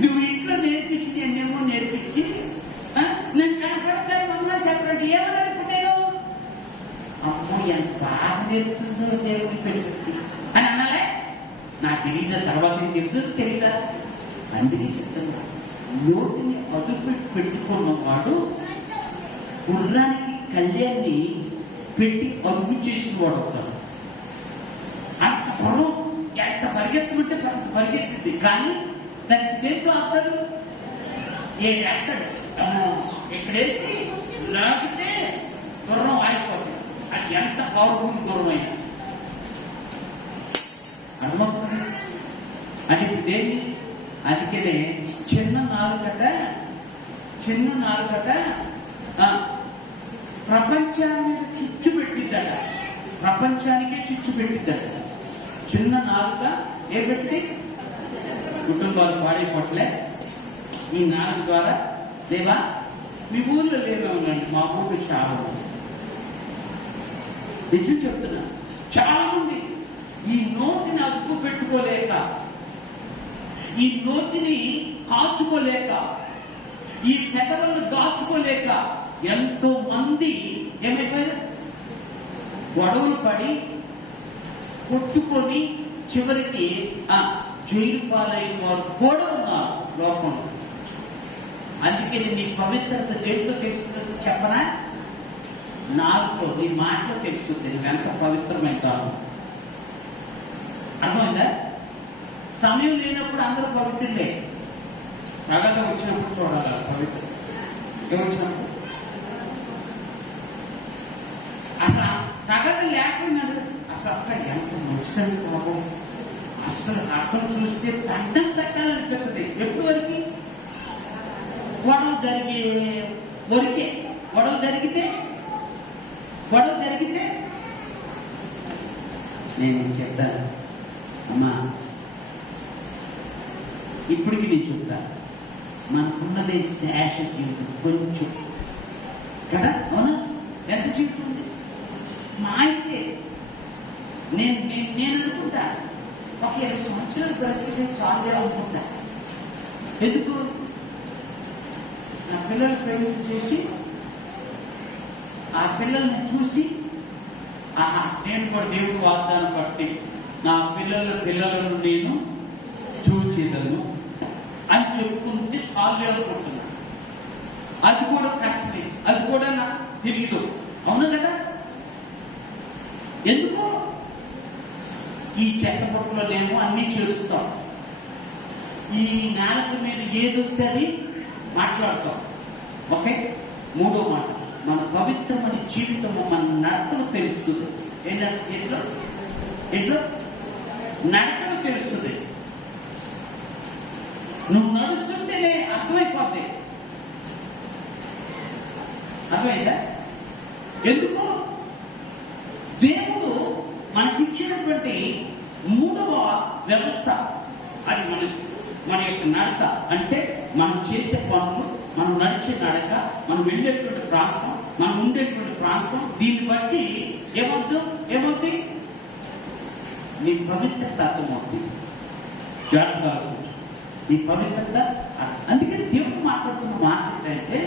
నువ్వు ఇంట్లో నేర్పించి ఎన్నేమో నేర్పించి నేను కనపడతాను వందనం చెప్పండి ఏమన్నా ఇప్పుడు నేను అమ్మో ఎంత బాగా నేర్పుతుందో దేవుడి పెట్టి అని అనాలే. నాకు తెలియదా? తర్వాత తెలుసు తెలీదా? అందుకే చెప్తున్నా, నోటిని అదుపు పెట్టుకున్నవాడు గుర్రానికి కళ్యాణ్ణి పెట్టి అదుపు చేసిన వాడు అవుతాడు. అంత పొలం ఎంత పరిగెత్తమంటే అంత పరిగెత్తింది, కానీ దానికి దేంతో ఆపుతాడు? వేస్తాడు. ఇక్కడేసి లాగితే గుర్రం ఆగిపోతుంది. అది ఎంత పవర్ఫుల్ గుర్రం అయినా అనుమతి. అది ఇప్పుడు దేని? అందుకనే చిన్న నాలుగట ప్రపంచాన్ని చుచ్చు పెట్టిద్దట. ప్రపంచానికే చుచ్చు పెట్టిద్దట. చిన్న నాలుక ఏ పెట్టి కుటుంబాలు పాడైపోట్లే. ఈ నాలుగు ద్వారా లేవా? మీ ఊర్లో లేవే ఉందండి, మా ఊళ్ళో చాలా ఉంది. నిజం చెప్తున్నా, చాలా మంది ఈ నోటిని అదుపు పెట్టుకోలేక, ఈ నోటిని కాచుకోలేక, ఈ పెదవులను దాచుకోలేక ఎంతో మంది ఏమైపోయారు? గొడవలు పడి కొట్టుకొని చివరికి జైలు పాలైన వారు కూడా ఉన్నారు లోకంలో. అందుకే నీ పవిత్రత దేంట్లో తెలుస్తుందో చెప్పనా? నాలుగులో నీ మాటలో తెలుస్తుంది నువ్వు ఎంత పవిత్రమైన. అర్థమైందా? సమయం లేనప్పుడు అందరూ పవిత్రులే. తగద వచ్చినప్పుడు చూడాలి పవిత్ర వచ్చినప్పుడు. అసలు తగద లేకపోయినాడు అసలు అక్కడ ఎంత మంచిదండి బాబు. అసలు అక్కడ చూస్తే దండం పెట్టాలనిపిస్తుంది. ఎప్పుడు వరకు? గొడవ జరిగితే నేను చెప్తాను అమ్మా, ఇప్పటికి నేను చెప్తా, మనకున్నదే శేష జీవితం కొంచెం కదా. అవునా? ఎంత జీవితం ఉంది? మా అయితే నేను అనుకుంటా ఒక 20 సంవత్సరాలు బ్రతికితే సాల్వ్ అనుకుంటా. ఎందుకు? నా పిల్లలు పెళ్లి చేసి ఆ పిల్లల్ని చూసి నేను కూడా దేవుడు వాగ్దానం బట్టి నా పిల్లలను నేను చూచేదను అని చెప్పుకుంటే చాలు అనుకుంటున్నా. అది కూడా కష్టమే, అది కూడా నాకు తెలియదు. అవును కదా? ఎందుకు? ఈ చెత్త పట్టులోనేమో అన్నీ చేరుస్తాం. ఈ నాలుక మీద ఏదొస్తే అది మాట్లాడతాం. ఓకే. మూడో మాట, మన పవిత్రమైన జీవితము మన నడకలు తెలుస్తుంది. ఎట్లా నడకలు తెలుస్తుంది. నువ్వు నడుస్తుంటేనే అర్థమైపోద్ది. అర్థమైందా? ఎందుకు? దేవుడు మనకిచ్చినటువంటి మూడవ వ్యవస్థ అది మన యొక్క నడక. అంటే మనం చేసే పనులు, మనం నడిచే నడక, మనం వెళ్ళేటువంటి ప్రాంతం, మనం ఉండేటువంటి ప్రాంతం, దీన్ని బట్టి ఏమవుతుంది? నీ పవిత్రత అర్థమవుతుంది. జాగ్రత్తగా ఆలోచించు. నీ పవిత్రత. అందుకని దేవుడు మాట్లాడుతున్న మాట ఏంటంటే,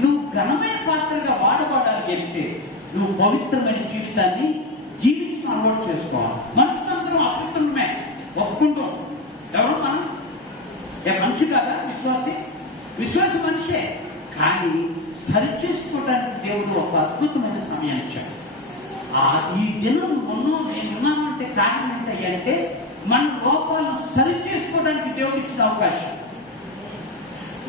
నువ్వు ఘనమైన పాత్రగా వాడబడాలి అంటే నువ్వు పవిత్రమైన జీవితాన్ని జీవించిన అలవాటు చేసుకోవాలి. మనసునందరం అపవిత్రమే ఒప్పుకుంటాం. ఎవరు మనం? మనిషి కాదా? విశ్వాసి మనిషే. కానీ సరి చేసుకోవడానికి దేవుడు ఒక అద్భుతమైన సమయాన్ని ఇచ్చాడు. ఈ దినం నేనున్నాను అంటే కారణం ఏంటంటే మన లోపాలను సరి చేసుకోవడానికి దేవుడు ఇచ్చిన అవకాశం.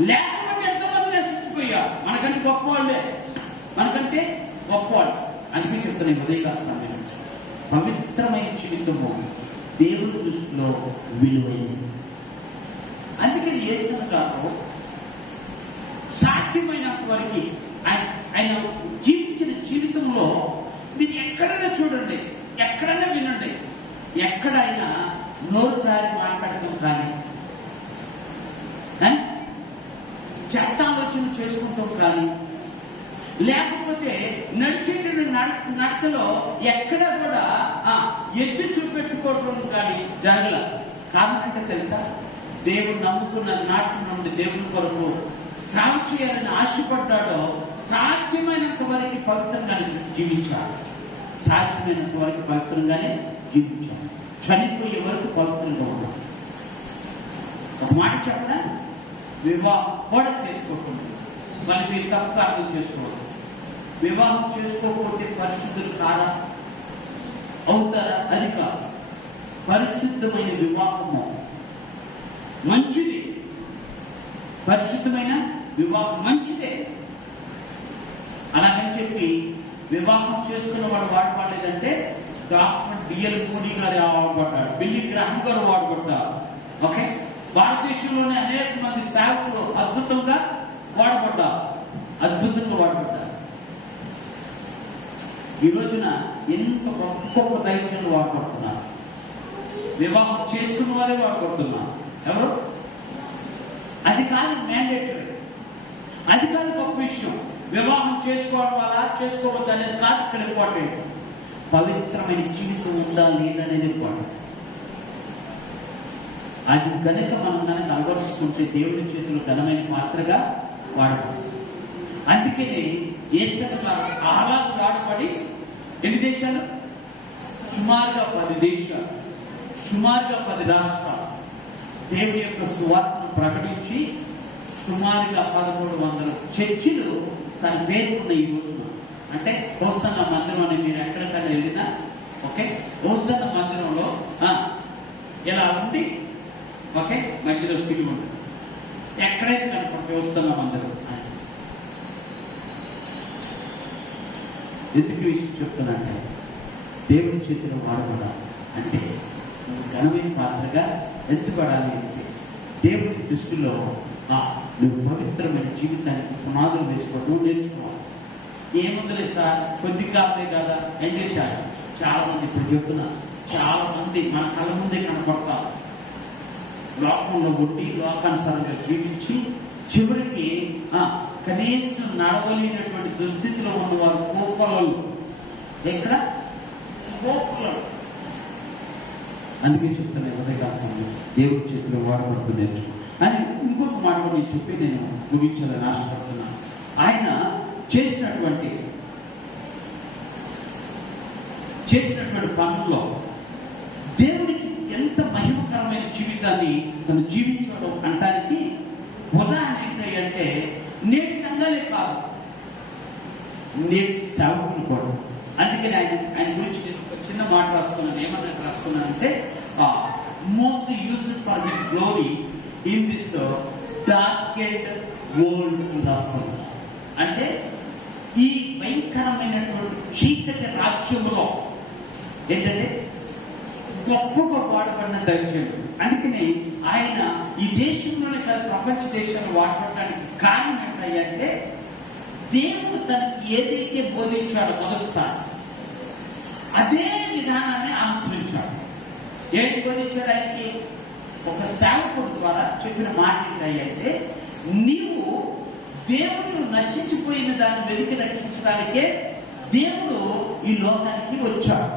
లేకపోతే ఎంతోమంది నశించిపోయారు, మనకంటే గొప్పవాళ్ళే, మనకంటే గొప్పవాళ్ళు. అందుకే చెప్తున్నాయి ఉదయకాల సమయం, పవిత్రమైన జీవితము దేవుని దృష్టిలో విలువైనది. అందుకని యేసు గారు సాధ్యమైనంత వరకు ఆయన జీవించిన జీవితంలో మీరు ఎక్కడైనా చూడండి, ఎక్కడైనా వినండి, ఎక్కడైనా నోరు జారి మాట్లాడటం కానీ చెత్త ఆలోచన చేసుకుంటాం కానీ, లేకపోతే నడిచేటువంటి నడతలో ఎక్కడ కూడా ఎత్తి చూపెట్టుకోవడం కానీ జరగల. కారణం అంటే తెలుసా? దేవుడు నమ్ముకున్న నాటి నుండి దేవుని కొరకు సేవ చేయాలని ఆశపడ్డాడో సాధ్యమైనంత వరకు పవిత్రంగానే జీవించాలి. సాధ్యమైనంత వరకు పవిత్రంగానే జీవించాలి. చనిపోయే వరకు పవిత్రంగా ఉండాలి. ఒక మాట చెప్పడా, వివాహం కూడా చేసుకోకూడదు. మళ్ళీ మీరు తప్పుగా అర్థం చేసుకోవద్దు. వివాహం చేసుకోకపోతే పరిశుద్ధులు కాదా, అవుతారా? అది కాదు. పరిశుద్ధమైన వివాహము మంచిది, పరిశుద్ధమైన వివాహం మంచిదే. అలాగని చెప్పి వివాహం చేసుకున్న వాడు వాడబడలేదంటే డాక్టర్ డిఎల్ మోడీ గారు వాడబడ్డాడు, బిల్లి గ్రాహం గారు వాడబడ్డారు. ఓకే, భారతదేశంలోనే అనేక మంది సేవకులు అద్భుతంగా వాడబడ్డారు. ఈ రోజున ఎంత గొప్ప దైత్యాలు వాడబడుతున్నారు. వివాహం చేసుకున్న వారే వాడబడుతున్నారు. ఎవరు? అది కాదు మ్యాండేటరీ, అది కాదు గొప్ప విషయం. వివాహం చేసుకోవడం వల్ల చేసుకోవద్దు అనేది కాదు ఇక్కడ ఇంపార్టెంట్. పవిత్రమైన జీవితం ఉందా లేదనేది ఇంపార్టెంట్. అది కనుక మనం కనుక అలవరుచుకుంటే దేవుడి చేతులు ఘనమైన పాత్రగా వాడబడి, అందుకనే యేసయ్య గారు అలా వాడబడి ఎన్ని దేశాలు? సుమారుగా 10 దేశాలు, సుమారుగా 10 రాష్ట్రాలు దేవుడి యొక్క సువార్తను ప్రకటించి సుమారుగా 1300 చర్చిలు తన పేరుకున్న ఈ రోజున. అంటే హోసన్న మందిరం అని మీరు ఎక్కడికైనా వెళ్ళినా, ఓకే, హోసన్న మందిరంలో ఇలా ఉండి, ఓకే, మధ్యలో స్థితి ఉంటుంది. ఎక్కడైతే కనుక హోసన్న మందిరం. ఎందుకు విషయం చెప్తున్నంటే దేవుని చేతిలో వాడబడాలి అంటే ఘనమైన పాత్రగా ఎంచబడాలి అంటే దేవుని దృష్టిలో నువ్వు పవిత్రమైన జీవితానికి పునాదులు వేసుకోవడం నేర్చుకోవాలి. ఏముందలే సార్, కొద్ది కాలమే కదా ఎంజాయ్ చేయాలి. చాలా మంది ఇప్పుడు చెప్తున్నా, చాలా మంది మన కళ్ళ ముందే కనపడతారు. లోకంలో ఉండి లోకానుసారంగా జీవించి చివరికి కనీసం నడవలేనటువంటి దుస్థితిలో ఉన్నవారు కోపలు. ఎక్కడ కోపలు? అందుకే చెప్తాను ఉదయకాలంలో దేవుడి చేతిలో వాడబడుతూ నేర్చుకో అని ఇంకొక మాట నేను చెప్పి నేను ముగించాలని ఆశపడుతున్నాను. ఆయన చేసినటువంటి పనుల్లో దేవుడికి ఎంత మహిమకరమైన జీవితాన్ని తను జీవించడం అంటానికి ఉదాహరణ ఏంటంటే నేటి సంఘాలే కాదు, నేటి సేవకులు కూడా. అందుకని ఆయన గురించి నేను ఒక చిన్న మాట రాసుకున్నాను. ఏమన్నా రాసుకున్నానంటే most used for this glory in this darkened world అని రాసుకున్నాను. అంటే ఈ భయంకరమైనటువంటి చీకటి రాజ్యంలో ఏంటంటే గొప్పగా వాడబడిన దైత్యం. అందుకని ఆయన ఈ దేశంలోనే కాదు ప్రపంచ దేశాలు వాడబడడానికి కారణం ఏంటంటే దేవుడు తనకి ఏదైతే బోధించాడో మొదటిసారి అదే విధానాన్ని అనుసరించాడు. ఏంటి బోధించాడు? ఆయనకి ఒక సేవకుడు ద్వారా చెప్పిన మాట ఏంటంటే, నీవు దేవుడు నశించిపోయిన దాన్ని వెలికి రక్షించడానికే దేవుడు ఈ లోకానికి వచ్చాడు.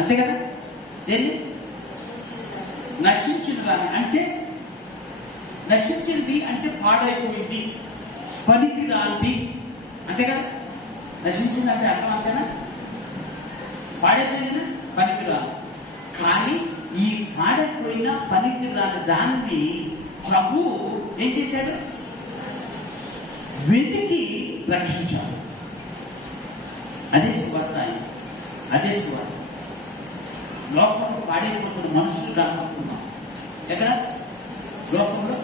అంతే కదా? దేన్ని నశించిన దాన్ని అంటే, నశించింది అంటే పాడైపోయింది, పనికి రాంది. అంతే కదా? నశించింది అంటే అర్థం అంతేనా? పాడైపోయిందినా, పనికి రాదు. కానీ ఈ పాడైపోయిన పనికి రాని దాన్ని ప్రభు ఏం చేశాడు? వెతికి రక్షించాడు. అదే సువార్త ఆయన, అదే సువార్త. లోకంలో పాడైపోతున్న మనుషులు కనపడుతున్నాం. ఎక్కడ లోకంలో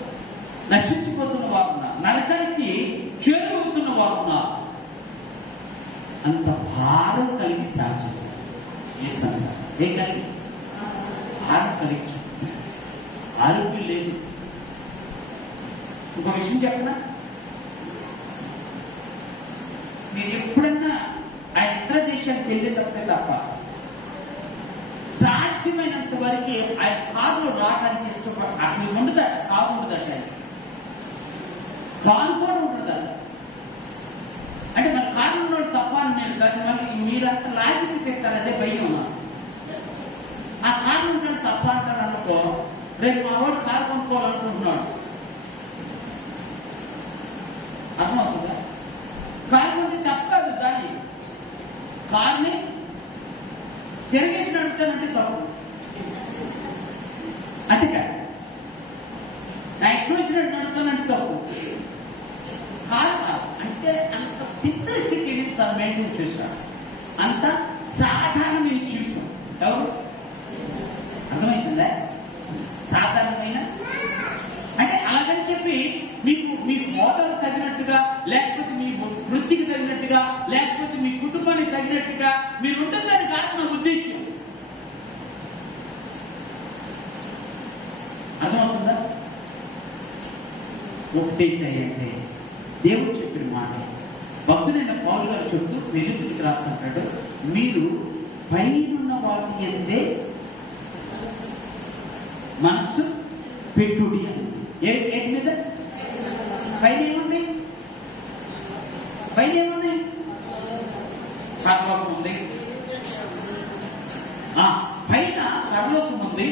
నశించిపోతున్న వారు ఉన్నారు, నరకానికి చేరువవుతున్న వారు ఉన్నారు. అంత భారం కలిగి సేవ చేశారు. ఏ సంఘం ఏ కలిగి భారం కలిగి చేశారు. ఆరోగ్యం లేదు. ఇంకో విషయం చెప్పనా, మీరు ఎప్పుడన్నా ఆయన ఇతర దేశానికి వెళ్ళేటప్పుడే తప్ప సాధ్యమైనంత వరకు ఆయన కారులో రావడానికి ఇష్టపడ, అసలు ఉండదట, కారు ఉండదట, కారు కూడా ఉండదు. అంటే మన కారు ఉన్న తప్ప అని నేను దాన్ని మళ్ళీ మీరంతా లాజిక్ తెస్తారు, అదే భయం. ఆ కారు ఉంటాడు తప్ప అంటారు అనుకో, రేపు మా వాడు కారు కొనుక్కోవాలనుకుంటున్నాడు, అర్థమవుతుందా? కారు కొంటే తప్పు కాదు, దాన్ని కారుని తిరిగేసి నడుపుతానంటే తప్పు. అంతే కాదు, నా ఇష్టం వచ్చినట్టు నడుపుతానంటే తప్పు కాదు. అంటే అంత సింప్లిసిటీని తను మెయింటైన్ చేశాడు, అంత సాధారణమైన జీవితం. ఎవరు అర్థమవుతుందా? సాధారణమైన అంటే అలాగని చెప్పి మీ మోదలు తగినట్టుగా, లేకపోతే మీ వృత్తికి తగినట్టుగా, లేకపోతే మీ కుటుంబానికి తగినట్టుగా మీరు ఉంటుందని కాదు నా ఉద్దేశం. అర్థమవుతుందా? ఒకటేంటంటే దేవుడు చెప్పిన మాట, భక్తుడైన పౌలు గారు చెప్తూ ఫిలిప్పీయులకు రాస్తుంటాడు, మీరు పైనున్న వాటి ఎందే మనస్సు పెట్టుడి అని. ఏంటి మీద పైన ఏముంది? పైన ఏముంది? సర్వలోకం ఉంది. పైన సర్వలోకం ఉంది.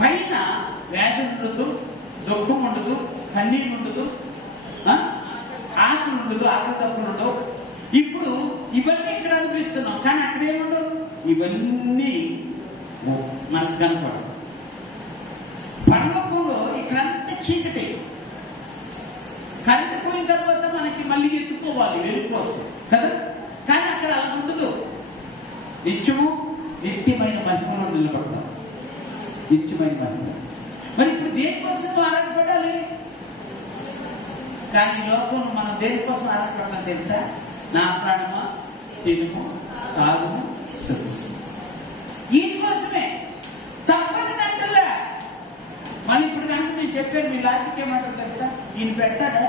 పైన వ్యాధి ఉండదు, దుఃఖం ఉండదు, కన్నీరు ఉండదు, ఆకులు ఉండదు, ఆకులు తప్పులు ఉండవు. ఇప్పుడు ఇవన్నీ ఇక్కడ అనిపిస్తున్నాం, కానీ అక్కడేముండవు. ఇవన్నీ మనకు కనపడవు. పరలోకంలో ఇక్కడంతా చీకటి. కరెంట్ పోయిన తర్వాత మనకి మళ్ళీ ఎత్తుకోవాలి వెలుగు కోసం కదా, కానీ అక్కడ అలా ఉండదు. నిత్యము నిత్యమైన మహిమలో నిలబడతాం, నిత్యమైన మహిమ. మరి ఇప్పుడు దేనికోసం ఆరాటపడాలి? కానీ లోకంలో మనం దేనికోసం ఆరాటపడతాం తెలుసా? నా ప్రాణమా తినుము తాగుము వీటి కోసమే, తప్పని అంటలే. మళ్ళీ ఇప్పుడు కనుక నేను చెప్పాను, మీ లాజిక్ ఏమంటారు తెలుసా? ఈయన పెడతాడా?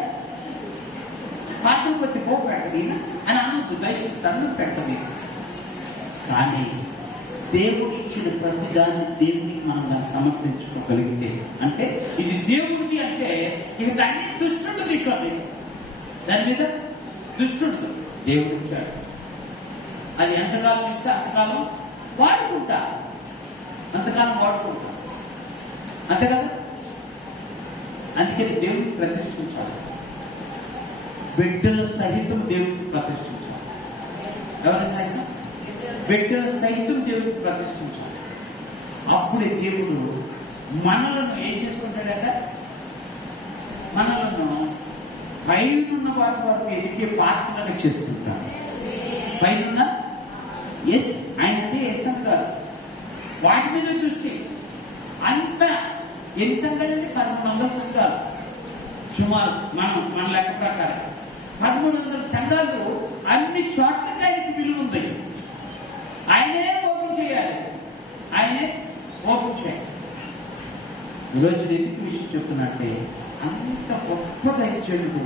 పాత్రలు కొద్ది పో పెట్టదు ఈయన అని అనొద్దు, దయచేసి తను పెట్టదు. కానీ దేవుడు ఇచ్చిన ప్రతిదాన్ని దేవుడికి మనం దాన్ని సమర్పించుకోగలిగితే, అంటే ఇది దేవుడిది అంటే ఇక దాన్ని దుష్టుడు ఇక్కడ దాని మీద దుష్టుడు దేవుడు ఇచ్చాడు. అది ఎంతకాలం ఇస్తే అంతకాలం వాడుకుంటా, అంతకాలం వాడుకుంటా, అంతే కదా. అందుకని దేవుడికి ప్రతిష్ఠించాలి, బిడ్డల సహితం దేవుడికి ప్రతిష్ఠించాలి. ఎవరి సహితం? బిడ్డల సహితం దేవుడికి ప్రతిష్ఠించాలి. అప్పుడే దేవుడు మనలను ఏం చేసుకుంటాడట? మనలను పైనున్న వాటి వరకు ఎదిగే పాత్రలను చేసుకుంటాడు. పైనున్న ఎస్ ఆయన అంటే ఎస్ అంటారు, వాటి మీద దృష్టి. అంత ఎన్ని సంఘాలు? 1300 సంఘాలు సుమారు. మన లెక్క ప్రకారం 1300 సంఘాలు. అన్ని చోట్లకి ఆయనకి విలువ ఉంది. ఆయనే ఓపెన్ చేయాలి, ఆయనే ఓపెన్ చేయాలి. ఈరోజు ఎందుకు విషయం చెప్తున్నట్టే, అంత గొప్ప దైత్యుడు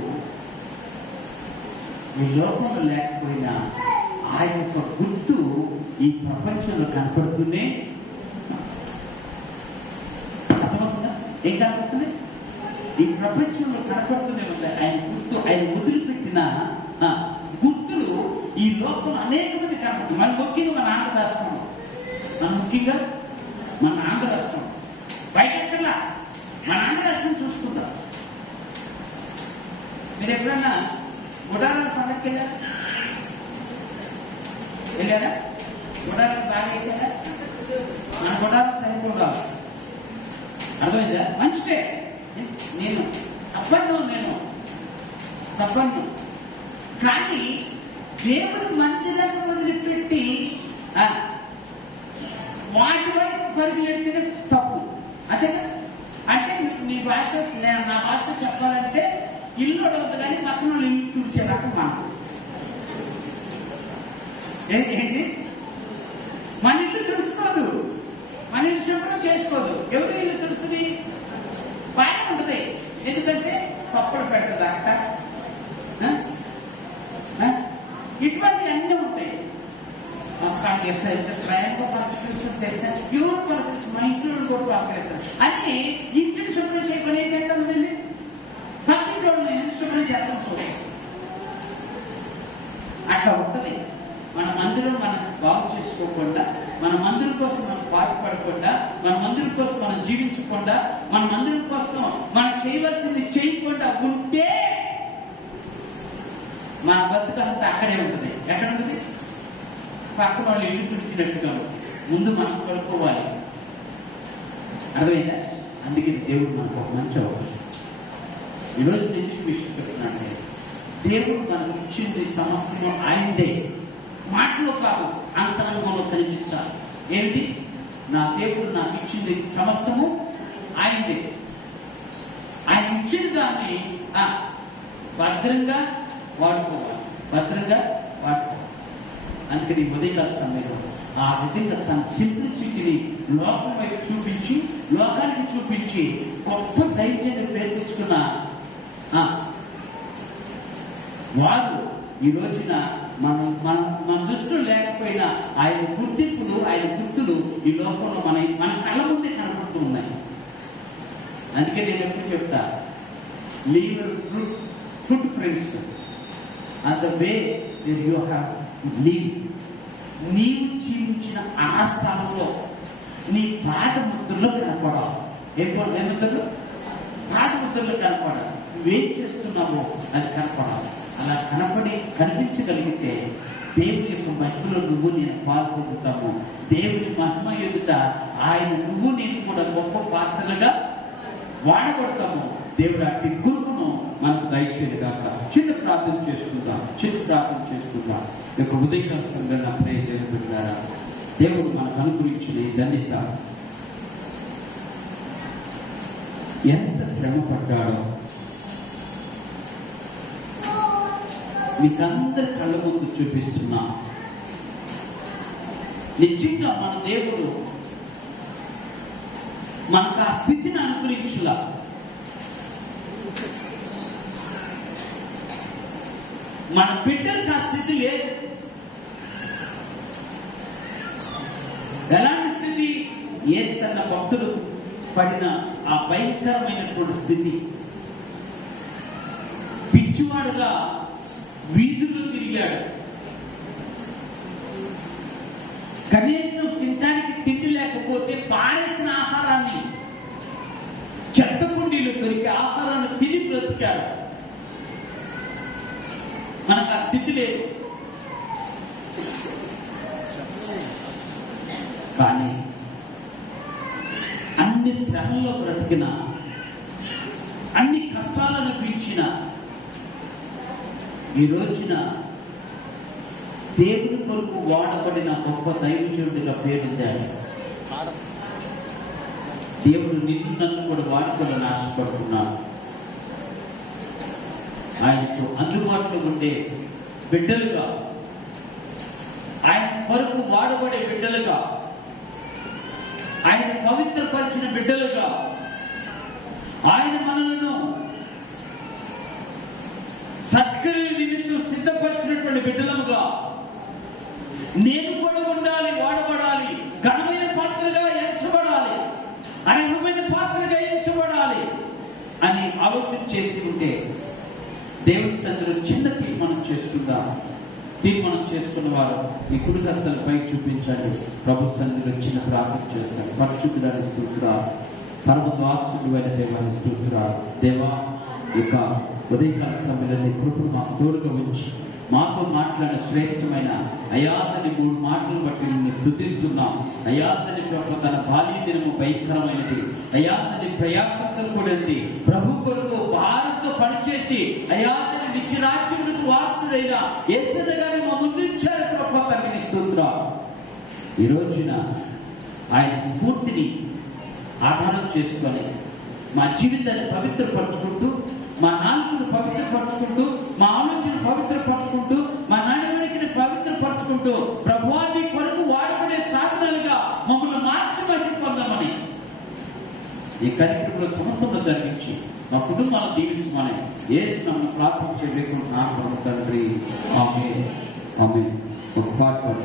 ఈ లోకంలో లేకపోయినా ఆయన యొక్క గుర్తు ఈ ప్రపంచంలో కనపడుతూనే. అర్థమవుతుందా? ఏం కనపడుతుంది? ఈ ప్రపంచంలో కనపడుతూనే ఉంది ఆయన గుర్తు. ఆయన వదిలిపెట్టిన గుర్తులు ఈ లోకంలో అనేక మంది కనపడుతుంది. మన ముఖ్యంగా మన ఆంధ్ర రాష్ట్రం, బయటెక్కలా మన ఆంధ్ర రాష్ట్రం చూసుకుంటాం. మీరు ఎప్పుడన్నా గుడారాల పండగకి వెళ్ళారా? గుడారాలు బాగా వేసారా? మన గుడారం సరిపోవాలి, అర్థమైందా? మంచిదే. నేను తప్పను కానీ దేవుని మందిరాన్ని వదిలిపెట్టి వాటి వైపు పరుగులెడితేనే తప్పు. అంతే కదా? అంటే నీ భాష, నా భాషలో చెప్పాలంటే ఇల్లు అడవద్దు కానీ పక్కన వాళ్ళు ఇల్లు తుడిచేలాగా మాకు ఏంటి, మన ఇల్లు తుడుచుకోదు, మన ఇల్లు శుభ్రం చేసుకోదు. ఎవరి ఇల్లు తుడుస్తుంది? బాగా ఉంటుంది. ఎందుకంటే పప్పడు పెడుతుంది అక్క. ఇటువంటి అన్నీ ఉంటాయి. ప్రయాణంలో పక్కన తెలుసా, ఎవరు పరచు, మా ఇంట్లో కూడా పక్కన అని ఇంటిని శుభ్రం చేయకుండా ఏం చేస్తాం వెళ్ళి పక్కింట్లో శుభ్రం చేస్తాం. చూడండి, అట్లా ఉంటుంది. మన మందిరం మనం బాగు చేసుకోకుండా, మన మందిరం కోసం మనం పాటుపడకుండా, మన మందిరం కోసం మనం జీవించకుండా, మన మందిరం కోసం మనం చేయవలసింది చేయకుండా ఉంటే మన బతుకంతా అక్కడే ఉంటుంది. ఎక్కడ ఉంటుంది? పక్కన వాళ్ళు ఇల్లు తుడిచినట్టుగా. ముందు మనం పడుకోవాలి. అర్థమైందా? అందుకే దేవుడు మనకు ఒక మంచి అవకాశం. ఈరోజు నేను విషయం చెప్తున్నాను. దేవుడు మనకు ఇచ్చింది సమస్తము ఆయనదే. మాటలో కాదు, అంతరంగంలో కనిపించాలి. ఏంటి? నా దేవుడు నాకు ఇచ్చింది సమస్తము ఆయనదే. ఆయన ఇచ్చిన దాన్ని భద్రంగా వాడుకోవాలి, భద్రంగా వాడుకోవాలి. అందుకని ఉదయకాల సమయంలో ఆ విధంగా తన సింప్లిసిటీని లోకం వైపు చూపించి, లోకానికి చూపించి గొప్ప ధైర్యాన్ని ప్రేరేపించుకున్న వారు ఈ రోజున మన దృష్టిలో లేకపోయినా ఆయన గుర్తింపులు, ఆయన గుర్తులు ఈ లోకంలో మన కళ్ళ ముందే కనపడుతూ ఉన్నాయి. అందుకే నేను ఎప్పుడు చెప్తా, leave foot prints and the way you have leave. నీవు జీవించిన ఆ స్థలంలో నీ పాదముద్రలో కనపడాలి. ఏముద్రలో? పాదముద్రలో కనపడాలి. నువ్వేం చేస్తున్నావో అది కనపడాలి. అలా కనిపించగలిగితే దేవుని యొక్క మహిమలో నువ్వు నేను పాల్పొందుతాము. దేవుని మహిమ ఎదుట ఆయన నువ్వు నేను కూడా గొప్ప పాత్రలుగా వాడబడతాము. దేవుడు అట్టి గురువును మనకు దయచేయగాక. చిన్న ప్రార్థన చేసుకుందాం. యొక్క ఉదయకాల సంఘటన ప్రయత్నిస్తున్నారా? దేవుడు మనకు అనుగ్రహించిన ధన్యత. ఎంత శ్రమ పడ్డాడో మీకందరి కళ్ళ ముందు చూపిస్తున్నా. నిజంగా మన దేవుడు మనకు ఆ స్థితిని అనుగ్రహించులా. మన బిడ్డలకు ఆ స్థితి లేదు. ఎలాంటి స్థితి? యేసన్న భక్తులు పడిన ఆ భయంకరమైనటువంటి స్థితి. పిచ్చివాడుగా వీధుల్లో తిరిగాడు. కనీసం తినడానికి తిండి లేకపోతే పాడేసిన ఆహారాన్ని, చెత్త కుండీలు దొరికే ఆహారాన్ని తిని బ్రతికాడు. మనకు ఆ స్థితి లేదు. కానీ అన్ని శ్రమల్లో బ్రతికిన, అన్ని కష్టాలను పీల్చిన ఈ రోజున దేవుని కొరకు వాడబడిన గొప్ప దైవజనుడిగా పేరుందాడు. దేవుడు నిన్ను నన్ను కూడా వాడుకోవాలని ఆశపడుతున్నాడు. ఆయనకు అందుబాటులో ఉండే బిడ్డలుగా, ఆయన కొరకు వాడబడే బిడ్డలుగా, ఆయన పవిత్రపరిచిన బిడ్డలుగా, ఆయన మనలను సత్క్రియల నిమిత్తం సిద్ధపరిచినటువంటి బిడ్డలముగా నేను కూడా ఉండాలి, వాడబడాలి, ఘనమైన పాత్రగా ఎంచబడాలి, అర్హమైన పాత్రగా ఎంచబడాలి అని ఆలోచన చేసి ఉంటే దేవుని సన్నిధిలో చిన్న తీర్మానం చేసుకుందాం. తీర్మానం చేసుకున్న వారు ఈ కుడికత్తలపై చూపించండి. ప్రభు సన్నిధిలో చిన్న ప్రార్థన చేస్తాడు. పరిశుద్ధుడని స్తుతురా, పరమద్వాసుడు అయిన దేవాన్ని స్తుతురా. దేవా, ఇక ఉదయకాల సమయంలో కృపను మాకు తోడుగా ఉంచి మాతో మాట్లాడిన శ్రేష్టమైన అయాతని 3 మాటలు బట్టి నిన్ను స్తుతిస్తున్నాం. అయాతని ప్రభు తన బాల్య దినము భయంకరమైనది. అయాతని ప్రయాసంతో కూడింది. ప్రభు కొరకు భారంతో పనిచేసి అయాతని నిత్యరాజ్యములకు వారసుడైన యేసయ్య గారిని ఈ రోజున ఆయన స్ఫూర్తిని ఆధారం చేసుకొని మా జీవితాన్ని పవిత్రపరచుకుంటూ, మా నాలుకను పవిత్రపరచుకుంటూ, మా ఆలోచన పవిత్రపరచుకుంటూ, మా నడవడికని పవిత్రపరచుకుంటూ ప్రభువాన్ని కొరకు వాడుకునే సాధనాలుగా మమ్మల్ని మార్చి బయటకు పొందామని ఈ కార్యక్రమంలో సమస్తంలో జరిగించి మా కుటుంబాలను దీవించమని యేసు నామమున ప్రార్థన చేయలేకుండా తండ్రి. ఆమేన్. ఆమేన్. ఒక పాట